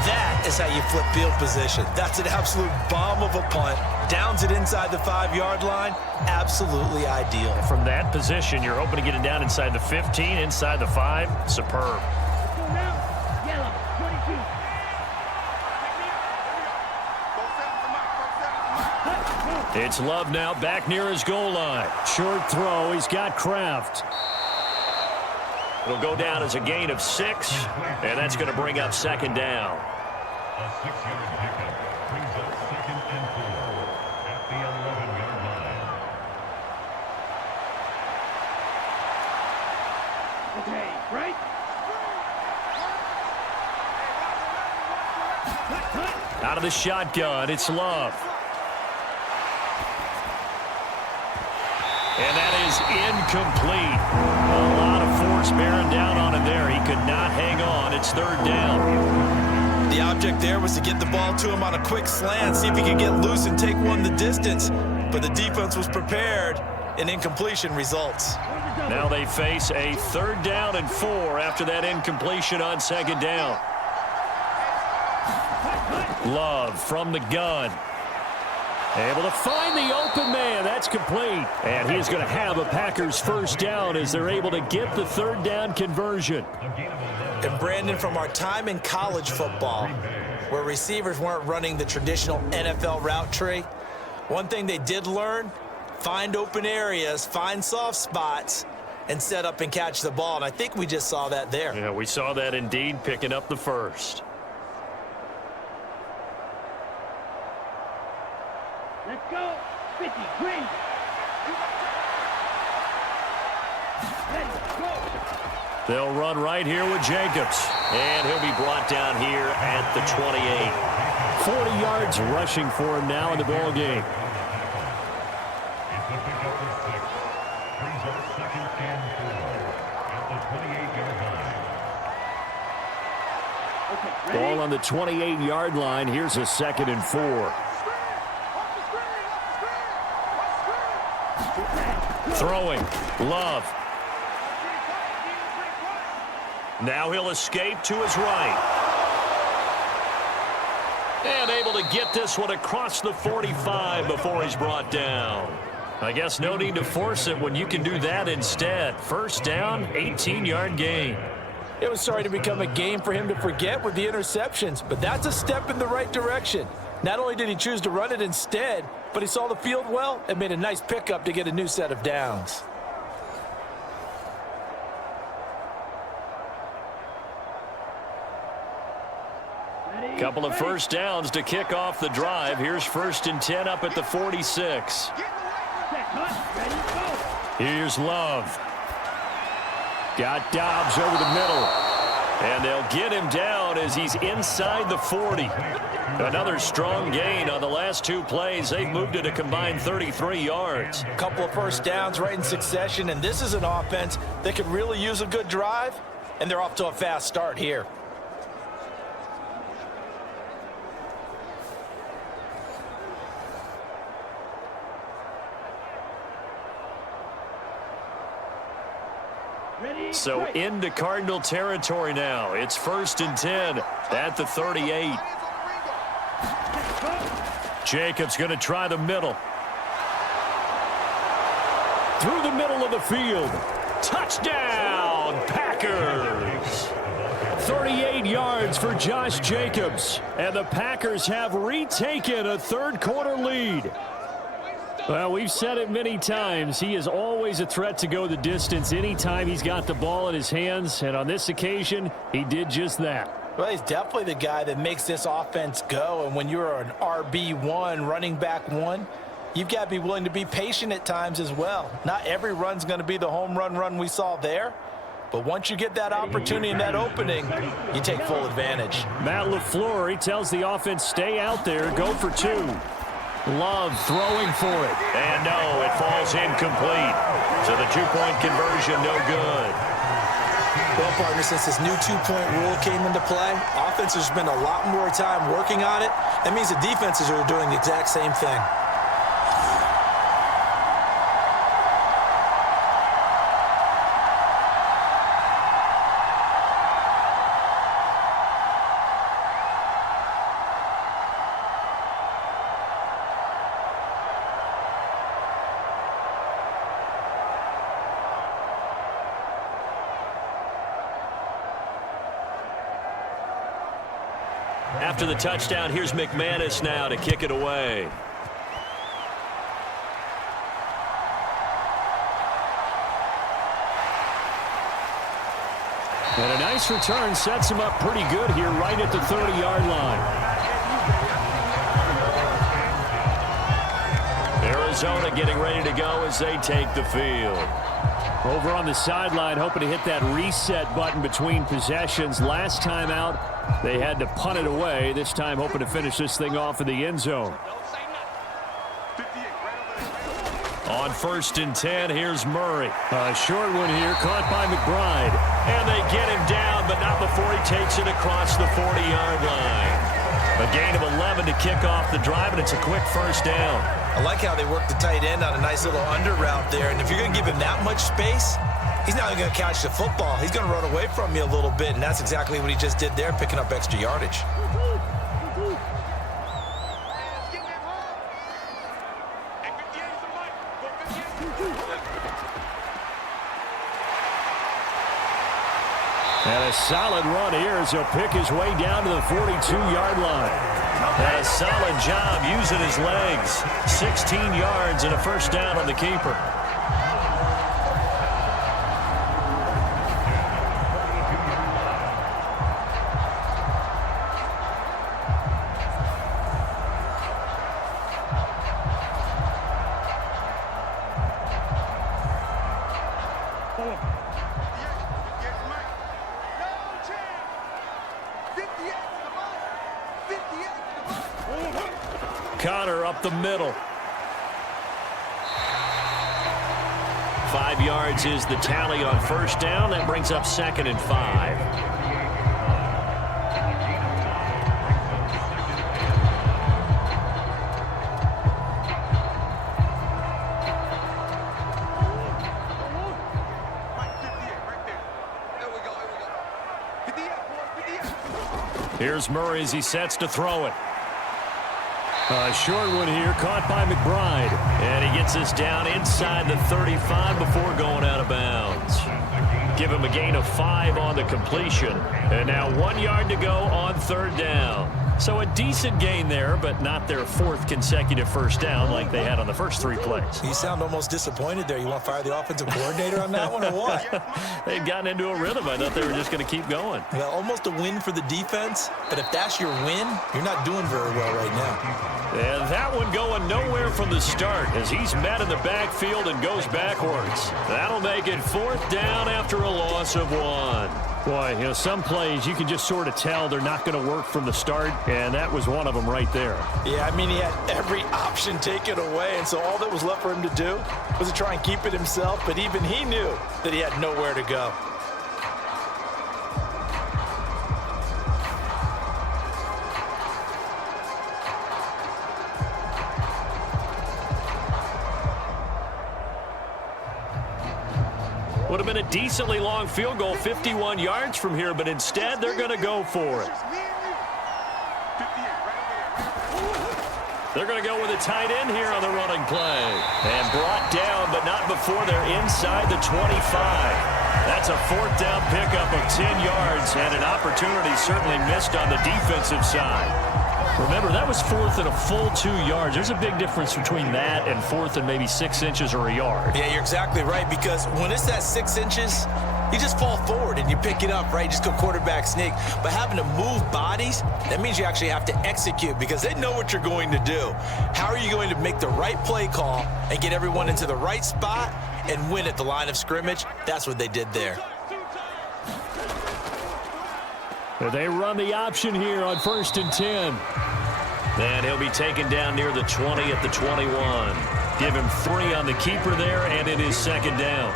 That is how you flip field position. That's an absolute bomb of a punt. Downs it inside the 5-yard line. Absolutely ideal. From that position, you're hoping to get it down inside the 15, inside the 5. Superb. It's Love now back near his goal line. Short throw. He's got Kraft. It'll go down as a gain of 6, and that's going to bring up 2nd down. A 6-yard pickup brings up 2nd and 4 at the 11-yard line. Okay, right? Out of the shotgun, it's Love. And that is incomplete. A lot of force bearing down on him there. He could not hang on. It's 3rd down. The object there was to get the ball to him on a quick slant, see if he could get loose and take one the distance. But the defense was prepared, and incompletion results. Now they face a 3rd down and 4 after that incompletion on 2nd down. Love from the gun. Able to find the open man. That's complete. And he's going to have a Packers 1st down as they're able to get the 3rd down conversion. And Brandon, from our time in college football, where receivers weren't running the traditional NFL route tree, one thing they did learn, find open areas, find soft spots, and set up and catch the ball. And I think we just saw that there. Yeah, we saw that indeed, picking up the 1st. Let's go. 50, green. Ready, go. They'll run right here with Jacobs. And he'll be brought down here at the 28. 40 yards rushing for him now in the ball game. It's a pickup of 6. Brings up 2nd and 4 at the 28-yard line. Okay, ready? Ball on the 28-yard line. Here's a 2nd and 4. Throwing. Love. Now he'll escape to his right. And able to get this one across the 45 before he's brought down. I guess no need to force it when you can do that instead. 1st down, 18-yard gain. It was starting to become a game for him to forget with the interceptions, but that's a step in the right direction. Not only did he choose to run it instead, but he saw the field well and made a nice pickup to get a new set of downs. Couple of first downs to kick off the drive. Here's 1st and 10 up at the 46. Here's Love. Got Dobbs over the middle. And they'll get him down as he's inside the 40. Another strong gain on the last 2 plays. They've moved it a combined 33 yards. Couple of first downs right in succession, and this is an offense that could really use a good drive, and they're off to a fast start here. So into Cardinal territory now. It's 1st and 10 at the 38. Jacobs going to try the middle. Through the middle of the field. Touchdown, Packers. 38 yards for Josh Jacobs. And the Packers have retaken a third-quarter lead. Well, we've said it many times. He is always a threat to go the distance anytime he's got the ball in his hands. And on this occasion, he did just that. Well, he's definitely the guy that makes this offense go. And when you're an RB1, running back 1, you've got to be willing to be patient at times as well. Not every run's going to be the home run we saw there. But once you get that opportunity and that opening, you take full advantage. Matt LaFleur, he tells the offense, stay out there, go for 2. Love throwing for it. And no, it falls incomplete. So the 2-point conversion, no good. Well, partner, since this new 2-point rule came into play, offenses spend a lot more time working on it. That means the defenses are doing the exact same thing. After the touchdown, here's McManus now to kick it away. And a nice return sets him up pretty good here right at the 30-yard line. Arizona getting ready to go as they take the field. Over on the sideline, hoping to hit that reset button between possessions. Last time out, they had to punt it away. This time, hoping to finish this thing off in the end zone. On 1st and 10, here's Murray. A short one here, caught by McBride. And they get him down, but not before he takes it across the 40-yard line. A gain of 11 to kick off the drive, and it's a quick first down. I like how they work the tight end on a nice little under route there. And if you're going to give him that much space, he's not going to catch the football. He's going to run away from you a little bit, and that's exactly what he just did there, picking up extra yardage. And a solid run here as he'll pick his way down to the 42-yard line. And a solid job using his legs. 16 yards and a first down on the keeper. Connor up the middle. 5 yards is the tally on first down. That brings up 2nd and 5. Here's Murray as he sets to throw it. A short one here, caught by McBride. And he gets us down inside the 35 before going out of bounds. Give him a gain of 5 on the completion. And now 1 yard to go on 3rd down. So a decent gain there, but not their 4th consecutive first down like they had on the first 3 plays. You sound almost disappointed there. You want to fire the offensive coordinator on that one or what? They'd gotten into a rhythm. I thought they were just going to keep going. Well, almost a win for the defense, but if that's your win, you're not doing very well right now. And that one going nowhere from the start as he's met in the backfield and goes backwards. That'll make it 4th down after a loss of 1. Boy, some plays you can just sort of tell they're not going to work from the start, and that was one of them right there. Yeah, I mean, he had every option taken away, and so all that was left for him to do was to try and keep it himself, but even he knew that he had nowhere to go. Would have been a decently long field goal, 51 yards from here, but instead they're going to go for it. They're going to go with a tight end here on the running play. And brought down, but not before they're inside the 25. That's a 4th down pickup of 10 yards, and an opportunity certainly missed on the defensive side. Remember, that was 4th and a full 2 yards. There's a big difference between that and 4th and maybe 6 inches or a yard. Yeah, you're exactly right, because when it's that 6 inches, you just fall forward and you pick it up, right? You just go quarterback sneak. But having to move bodies, that means you actually have to execute because they know what you're going to do. How are you going to make the right play call and get everyone into the right spot and win at the line of scrimmage? That's what they did there. They run the option here on 1st and 10. And he'll be taken down near the 20 at the 21. Give him 3 on the keeper there, and it is 2nd down.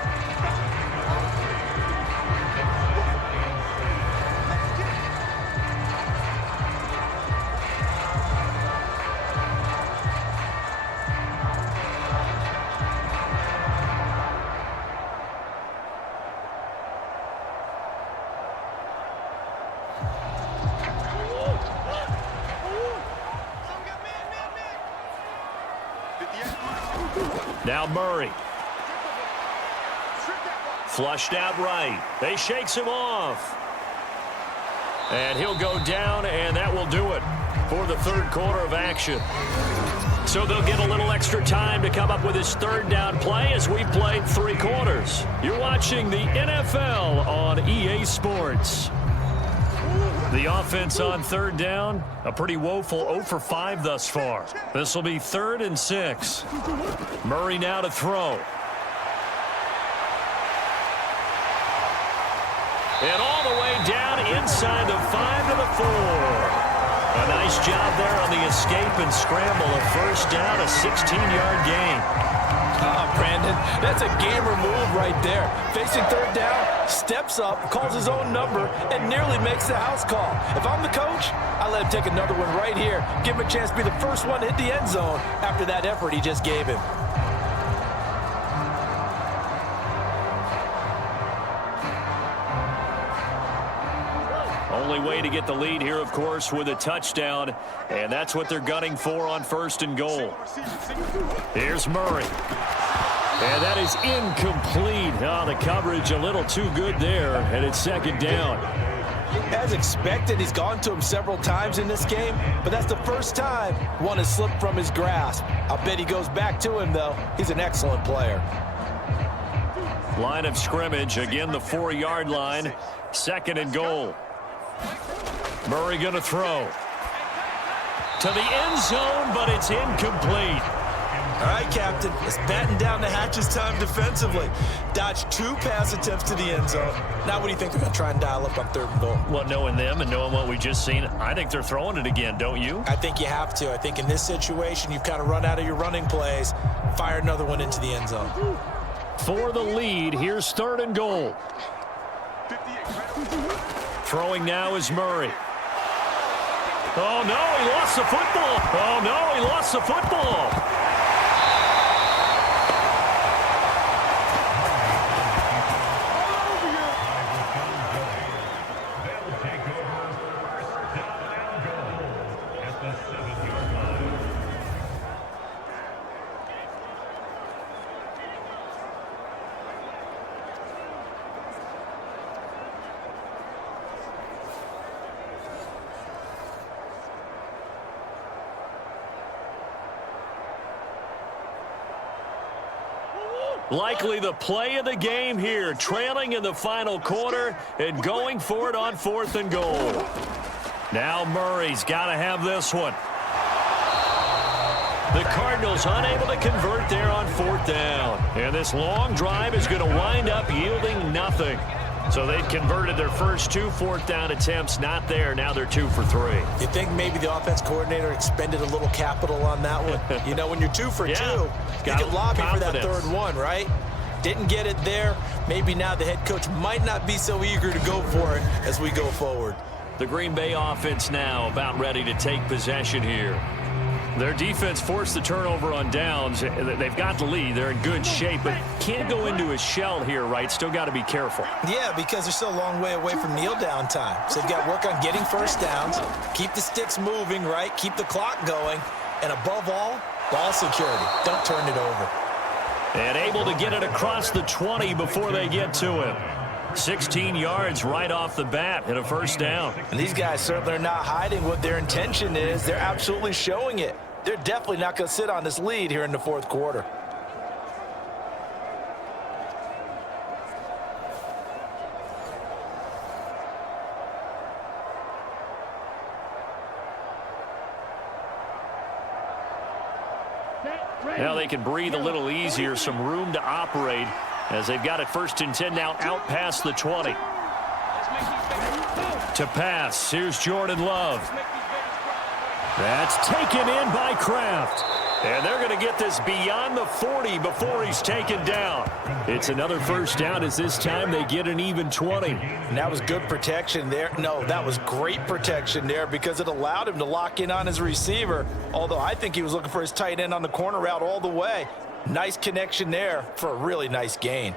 Now Murray. Flushed out right. They shakes him off. And he'll go down, and that will do it for the 3rd quarter of action. So they'll get a little extra time to come up with his 3rd down play as we played 3 quarters. You're watching the NFL on EA Sports. The offense on 3rd down, a pretty woeful 0 for 5 thus far. This will be 3rd and 6. Murray now to throw. And all the way down inside the 5 to the 4. A nice job there on the escape and scramble. A 1st down, a 16-yard gain. Brandon, that's a gamer move right there. Facing 3rd down, steps up, calls his own number, and nearly makes the house call. If I'm the coach, I let him take another one right here. Give him a chance to be the first one to hit the end zone after that effort he just gave him. Only way to get the lead here, of course, with a touchdown, and that's what they're gunning for on 1st and goal. Here's Murray. And that is incomplete. Oh, the coverage a little too good there, and it's 2nd down. As expected, he's gone to him several times in this game, but that's the first time one has slipped from his grasp. I'll bet he goes back to him, though. He's an excellent player. Line of scrimmage, again the 4-yard line. 2nd and goal. Murray going to throw. To the end zone, but it's incomplete. All right, Captain, it's batten down the hatches time defensively. Dodged 2 pass attempts to the end zone. Now what do you think they're going to try and dial up on 3rd and goal? Well, knowing them and knowing what we just seen, I think they're throwing it again, don't you? I think you have to. I think in this situation, you've kind of run out of your running plays. Fire another one into the end zone. For the lead, here's 3rd and goal. Throwing now is Murray. Oh, no, he lost the football. Oh, no, he lost the football. Likely the play of the game here, trailing in the final quarter and going for it on 4th and goal. Now Murray's got to have this one. The Cardinals unable to convert there on 4th down. And this long drive is going to wind up yielding nothing. So they've converted their first 2 4th down attempts. Not there. Now they're 2 for 3. You think maybe the offense coordinator expended a little capital on that one? You know, when you're 2 for 2, you can lobby for that 3rd one, right? Didn't get it there. Maybe now the head coach might not be so eager to go for it as we go forward. The Green Bay offense now about ready to take possession here. Their defense forced the turnover on downs. They've got the lead. They're in good shape, but can't go into a shell here, right? Still got to be careful. Yeah, because they're still a long way away from kneel down time. So they've got to work on getting first downs, keep the sticks moving, right? Keep the clock going, and above all, ball security. Don't turn it over. And able to get it across the 20 before they get to him. 16 yards right off the bat and a first down. And these guys certainly are not hiding what their intention is. They're absolutely showing it. They're definitely not going to sit on this lead here in the 4th quarter. Now they can breathe a little easier, some room to operate as they've got it 1st and 10 now out past the 20. To pass, here's Jordan Love. That's taken in by Kraft. And they're going to get this beyond the 40 before he's taken down. It's another first down as this time they get an even 20. And that was good protection there. No, that was great protection there because it allowed him to lock in on his receiver, although I think he was looking for his tight end on the corner route all the way. Nice connection there for a really nice gain.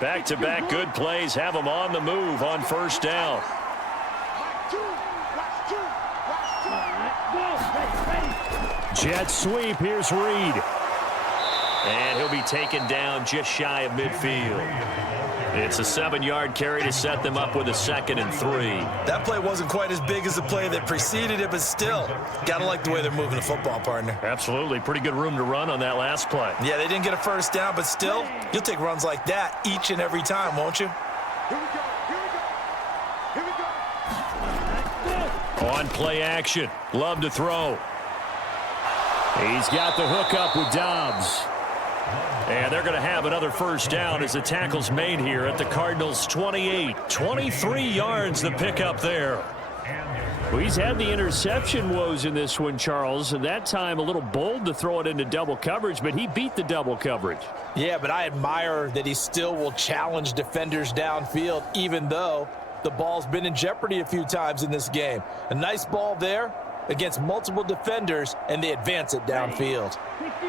Back-to-back good plays have them on the move on first down. Jet sweep, here's Reed. And he'll be taken down just shy of midfield. It's a 7-yard carry to set them up with a 2nd and 3. That play wasn't quite as big as the play that preceded it, but still, gotta like the way they're moving the football, partner. Absolutely. Pretty good room to run on that last play. Yeah, they didn't get a first down, but still, you'll take runs like that each and every time, won't you? Here we go. On play action. Love to throw. He's got the hook up with Dobbs. And they're going to have another first down as the tackle's made here at the Cardinals' 28. 23 yards the pickup there. Well, he's had the interception woes in this one, Charles, and that time a little bold to throw it into double coverage, but he beat the double coverage. Yeah, but I admire that he still will challenge defenders downfield, even though the ball's been in jeopardy a few times in this game. A nice ball there against multiple defenders, and they advance it downfield.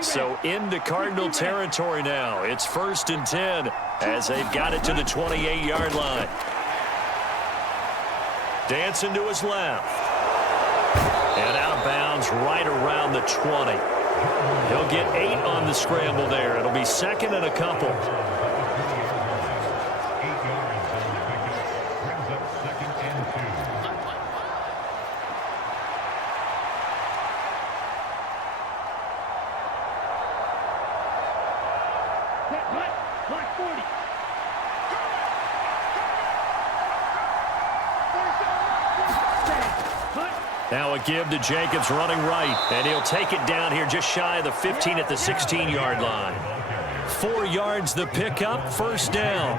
So into Cardinal territory now. It's 1st and 10 as they've got it to the 28-yard line. Dancing to his left. And out of bounds right around the 20. He'll get 8 on the scramble there. It'll be 2nd and a couple. 8 yards on the pickup brings up 2nd and 2. Clock 40. Now a give to Jacobs running right, and he'll take it down here just shy of the 15 at the 16-yard line. 4 yards the pickup, first down.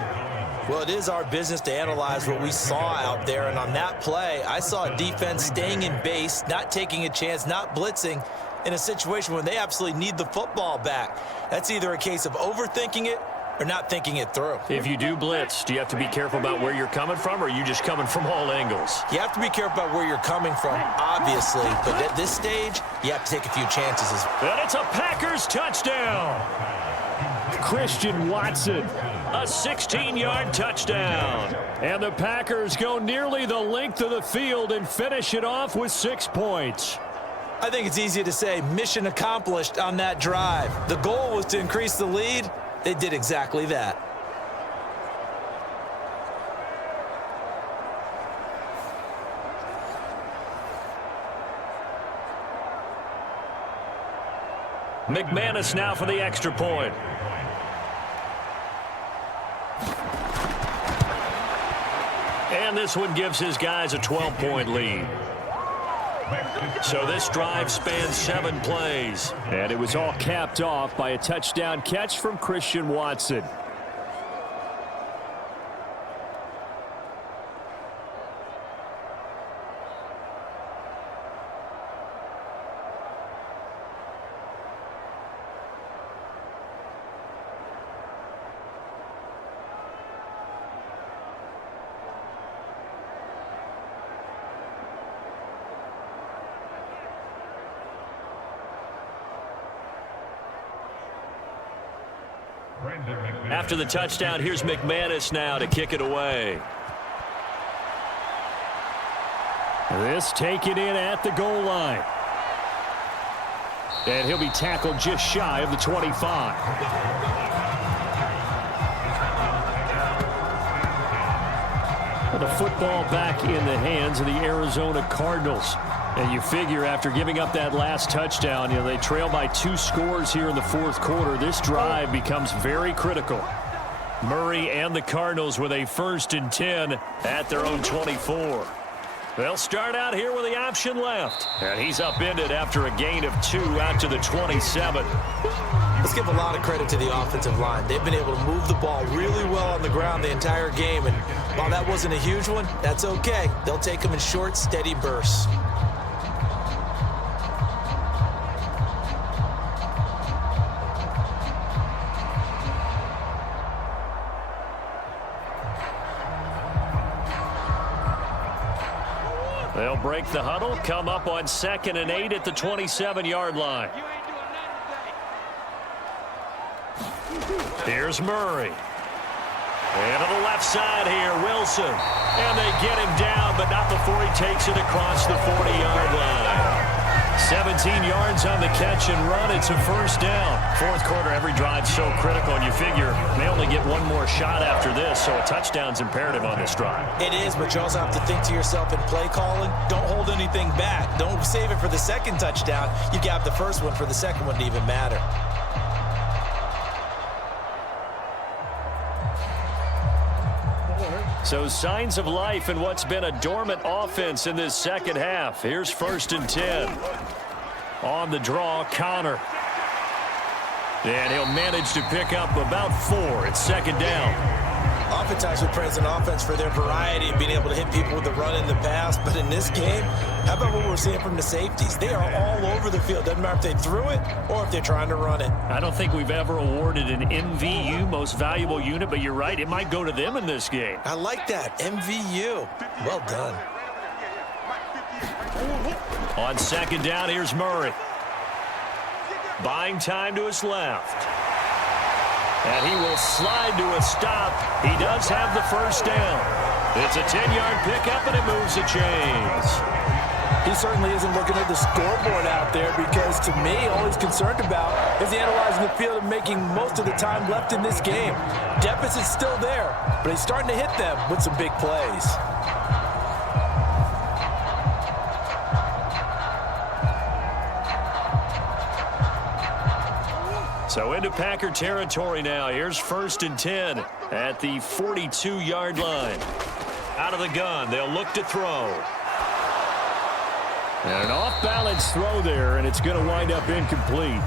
Well, it is our business to analyze what we saw out there, and on that play, I saw a defense staying in base, not taking a chance, not blitzing in a situation when they absolutely need the football back. That's either a case of overthinking it or not thinking it through. If you do blitz, do you have to be careful about where you're coming from, or are you just coming from all angles? You have to be careful about where you're coming from, obviously, but at this stage, you have to take a few chances. And it's a Packers touchdown. Christian Watson, a 16-yard touchdown. And the Packers go nearly the length of the field and finish it off with 6 points. I think it's easy to say mission accomplished on that drive. The goal was to increase the lead. They did exactly that. McManus now for the extra point. And this one gives his guys a 12-point lead. So this drive spans 7 plays. And it was all capped off by a touchdown catch from Christian Watson. After the touchdown, here's McManus now to kick it away. This taken in at the goal line. And he'll be tackled just shy of the 25. The football back in the hands of the Arizona Cardinals. And you figure after giving up that last touchdown, they trail by 2 scores here in the 4th quarter. This drive becomes very critical. Murray and the Cardinals with a 1st and 10 at their own 24. They'll start out here with the option left. And he's upended after a gain of 2 out to the 27. Let's give a lot of credit to the offensive line. They've been able to move the ball really well on the ground the entire game. And while that wasn't a huge one, that's okay. They'll take them in short, steady bursts. They'll break the huddle, come up on 2nd and 8 at the 27-yard line. Here's Murray. And to the left side here, Wilson. And they get him down, but not before he takes it across the 40-yard line. 17 yards on the catch and run. It's a 1st down. 4th quarter, every drive so critical, and you figure they only get one more shot after this, so a touchdown's imperative on this drive. It is, but you also have to think to yourself in play calling, don't hold anything back. Don't save it for the 2nd touchdown. You got the 1st one for the 2nd one to even matter. So signs of life in what's been a dormant offense in this 2nd half. Here's 1st and 10. On the draw, Connor. And he'll manage to pick up about 4. It's 2nd down. Oftentimes we praise an offense for their variety and being able to hit people with the run and the pass. But in this game, how about what we're seeing from the safeties? They are all over the field. Doesn't matter if they threw it or if they're trying to run it. I don't think we've ever awarded an MVU, most valuable unit, but you're right. It might go to them in this game. I like that. MVU. Well done. On 2nd down, here's Murray. Buying time to his left. And he will slide to a stop. He does have the 1st down. It's a 10-yard pickup, and it moves the chains. He certainly isn't looking at the scoreboard out there because, to me, all he's concerned about is analyzing the field and making most of the time left in this game. Deficit's still there, but he's starting to hit them with some big plays. So into Packer territory now. Here's 1st and 10 at the 42-yard line. Out of the gun, they'll look to throw. And an off-balance throw there, and it's going to wind up incomplete.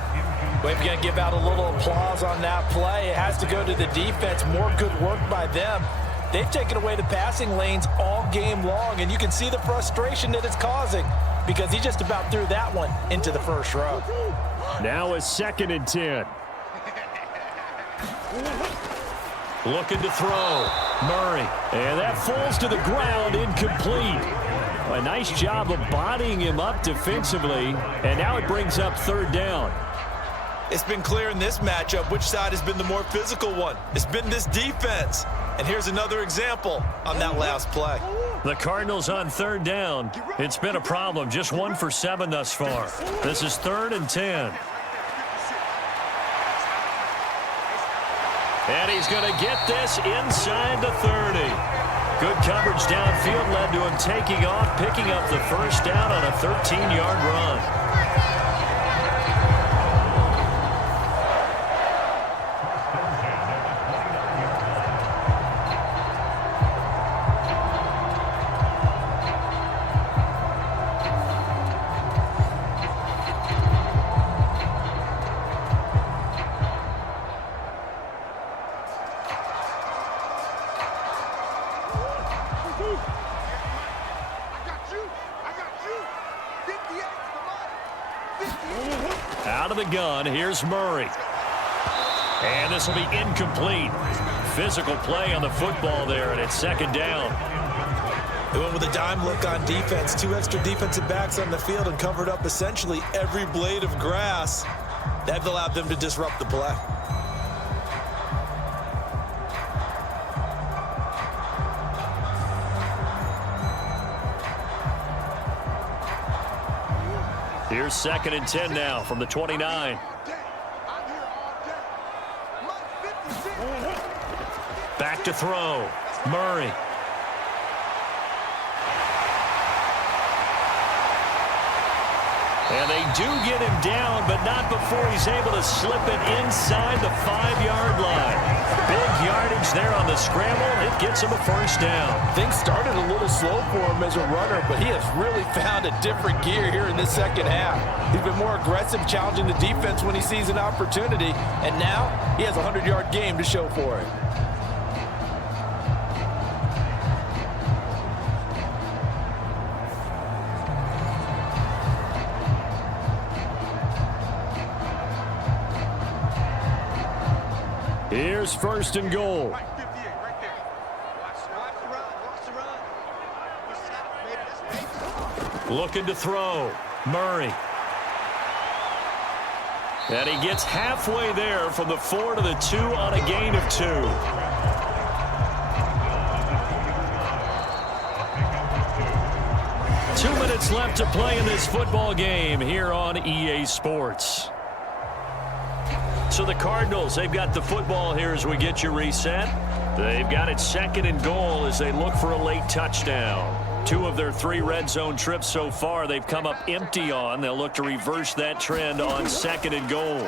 We're going to give out a little applause on that play. It has to go to the defense. More good work by them. They've taken away the passing lanes all game long, and you can see the frustration that it's causing because he just about threw that one into the 1st row. Now a 2nd and 10. Looking to throw. Murray. And that falls to the ground, incomplete. A nice job of bodying him up defensively. And now it brings up 3rd down. It's been clear in this matchup which side has been the more physical one. It's been this defense. And here's another example on that last play. The Cardinals on 3rd down. It's been a problem. Just 1 for 7 thus far. This is 3rd and 10. And he's going to get this inside the 30. Good coverage downfield led to him taking off, picking up the 1st down on a 13-yard run. Out of the gun, here's Murray. And this will be incomplete. Physical play on the football there, and it's second down. They went with a dime look on defense. 2 extra defensive backs on the field and covered up essentially every blade of grass. That allowed them to disrupt the play. Here's 2nd and 10 now from the 29. Back to throw. Murray. And they do get him down, but not before he's able to slip it inside the 5-yard line. Big yardage there on the scramble. It gets him a first down. Things started a little slow for him as a runner, but he has really found a different gear here in this second half. He's been more aggressive, challenging the defense when he sees an opportunity, and now he has a 100-yard game to show for it. Here's 1st and goal. Looking to throw. Murray. And he gets halfway there from the 4 to the 2 on a gain of 2. 2 minutes left to play in this football game here on EA Sports. So the Cardinals, they've got the football here as we get you reset. They've got it 2nd and goal as they look for a late touchdown. 2 of their 3 red zone trips so far they've come up empty on. They'll look to reverse that trend on 2nd and goal.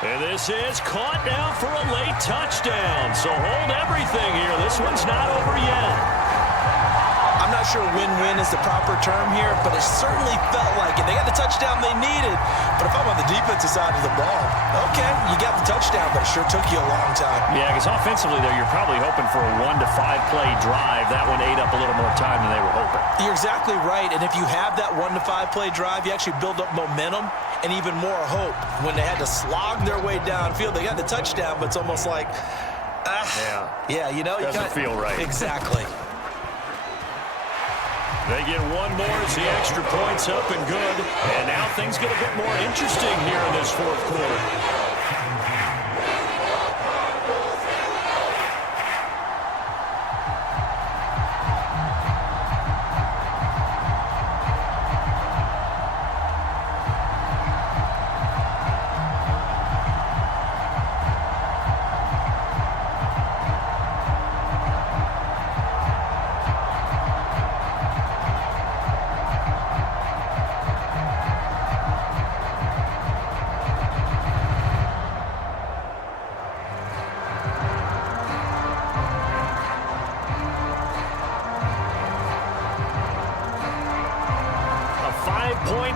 And this is caught now for a late touchdown. So hold everything here. This one's not over yet. I'm not sure win-win is the proper term here, but it certainly felt like it. They got the touchdown they needed, but if I'm on the defensive side of the ball, okay, you got the touchdown, but it sure took you a long time. Yeah, because offensively there, you're probably hoping for a 1 to 5 play drive. That one ate up a little more time than they were hoping. You're exactly right, and if you have that 1 to 5 play drive, you actually build up momentum and even more hope. When they had to slog their way downfield, they got the touchdown, but it's almost like, yeah, you know, doesn't feel right. Exactly. They get one more as the extra point's up and good. And now things get a bit more interesting here in this 4th quarter.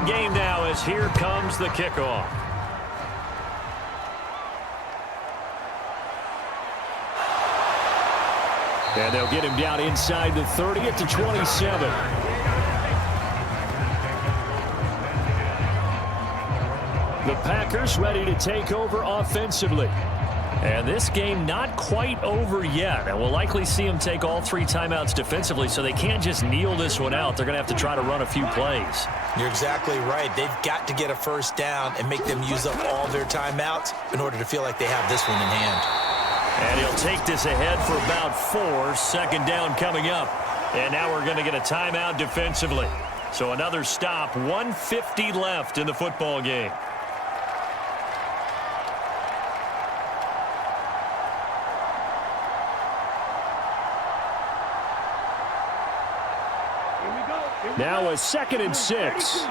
Game now as here comes the kickoff. And they'll get him down inside the 30 at the 27. The Packers ready to take over offensively. And this game not quite over yet. And we'll likely see them take all 3 timeouts defensively, so they can't just kneel this one out. They're going to have to try to run a few plays. You're exactly right. They've got to get a first down and make them use up all their timeouts in order to feel like they have this one in hand. And he'll take this ahead for about 4. 2nd down coming up. And now we're going to get a timeout defensively. So another stop. 1:50 left in the football game. Now a 2nd and 6.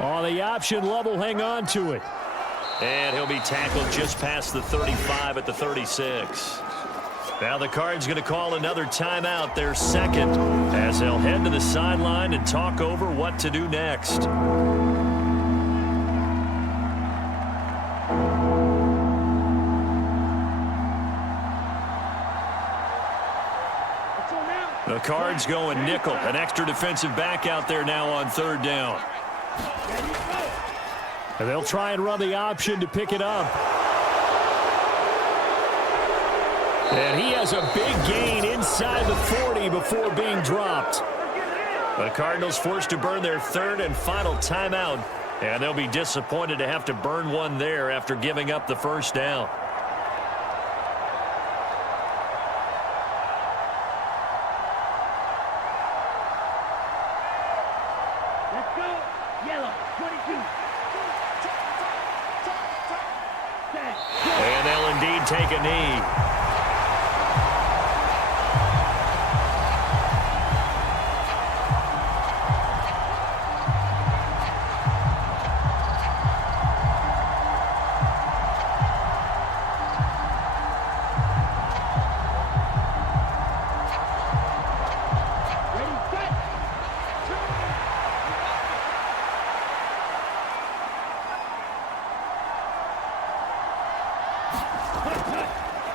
On the option level, hang on to it. And he'll be tackled just past the 35 at the 36. Now the Cards going to call another timeout, their 2nd, as they'll head to the sideline and talk over what to do next. So now The Cards going nickel. An extra defensive back out there now on third down. And they'll try and run the option to pick it up. And he has a big gain inside the 40 before being dropped. The Cardinals forced to burn their third and final timeout. And they'll be disappointed to have to burn one there after giving up the first down. Let's go. Yellow, 22. And they'll indeed take a knee.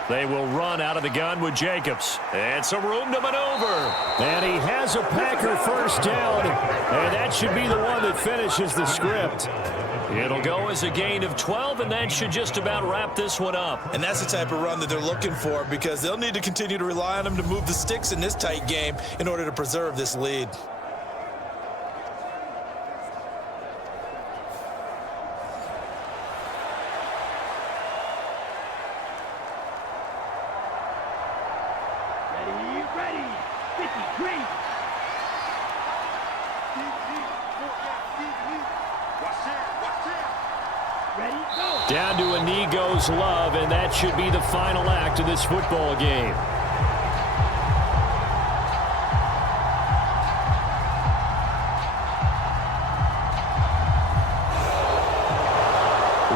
They will run out of the gun with Jacobs. And some room to maneuver. And he has a Packer first down. And that should be the one that finishes the script. It'll go as a gain of 12, and that should just about wrap this one up. And that's the type of run that they're looking for, because they'll need to continue to rely on him to move the sticks in this tight game in order to preserve this lead. Ready. 53. Ready, go. Down to a knee goes Love, and that should be the final act of this football game.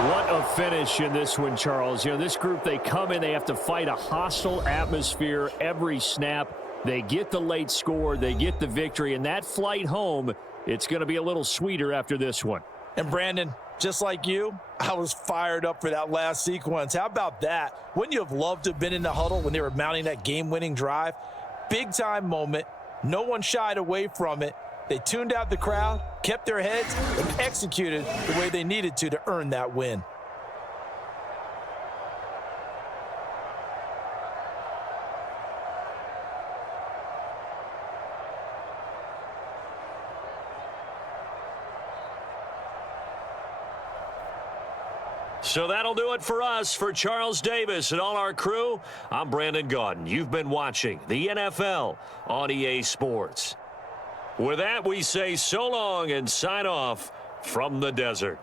What a finish in this one, Charles. You know, this group, they come in, they have to fight a hostile atmosphere every snap. They get the late score, they get the victory, and that flight home, it's going to be a little sweeter after this one. And Brandon, just like you, I was fired up for that last sequence. How about that? Wouldn't you have loved to have been in the huddle when they were mounting that game-winning drive? Big-time moment. No one shied away from it. They tuned out the crowd, kept their heads, and executed the way they needed to earn that win. So that'll do it for us. For Charles Davis and all our crew, I'm Brandon Gaudin. You've been watching the NFL on EA Sports. With that, we say so long and sign off from the desert.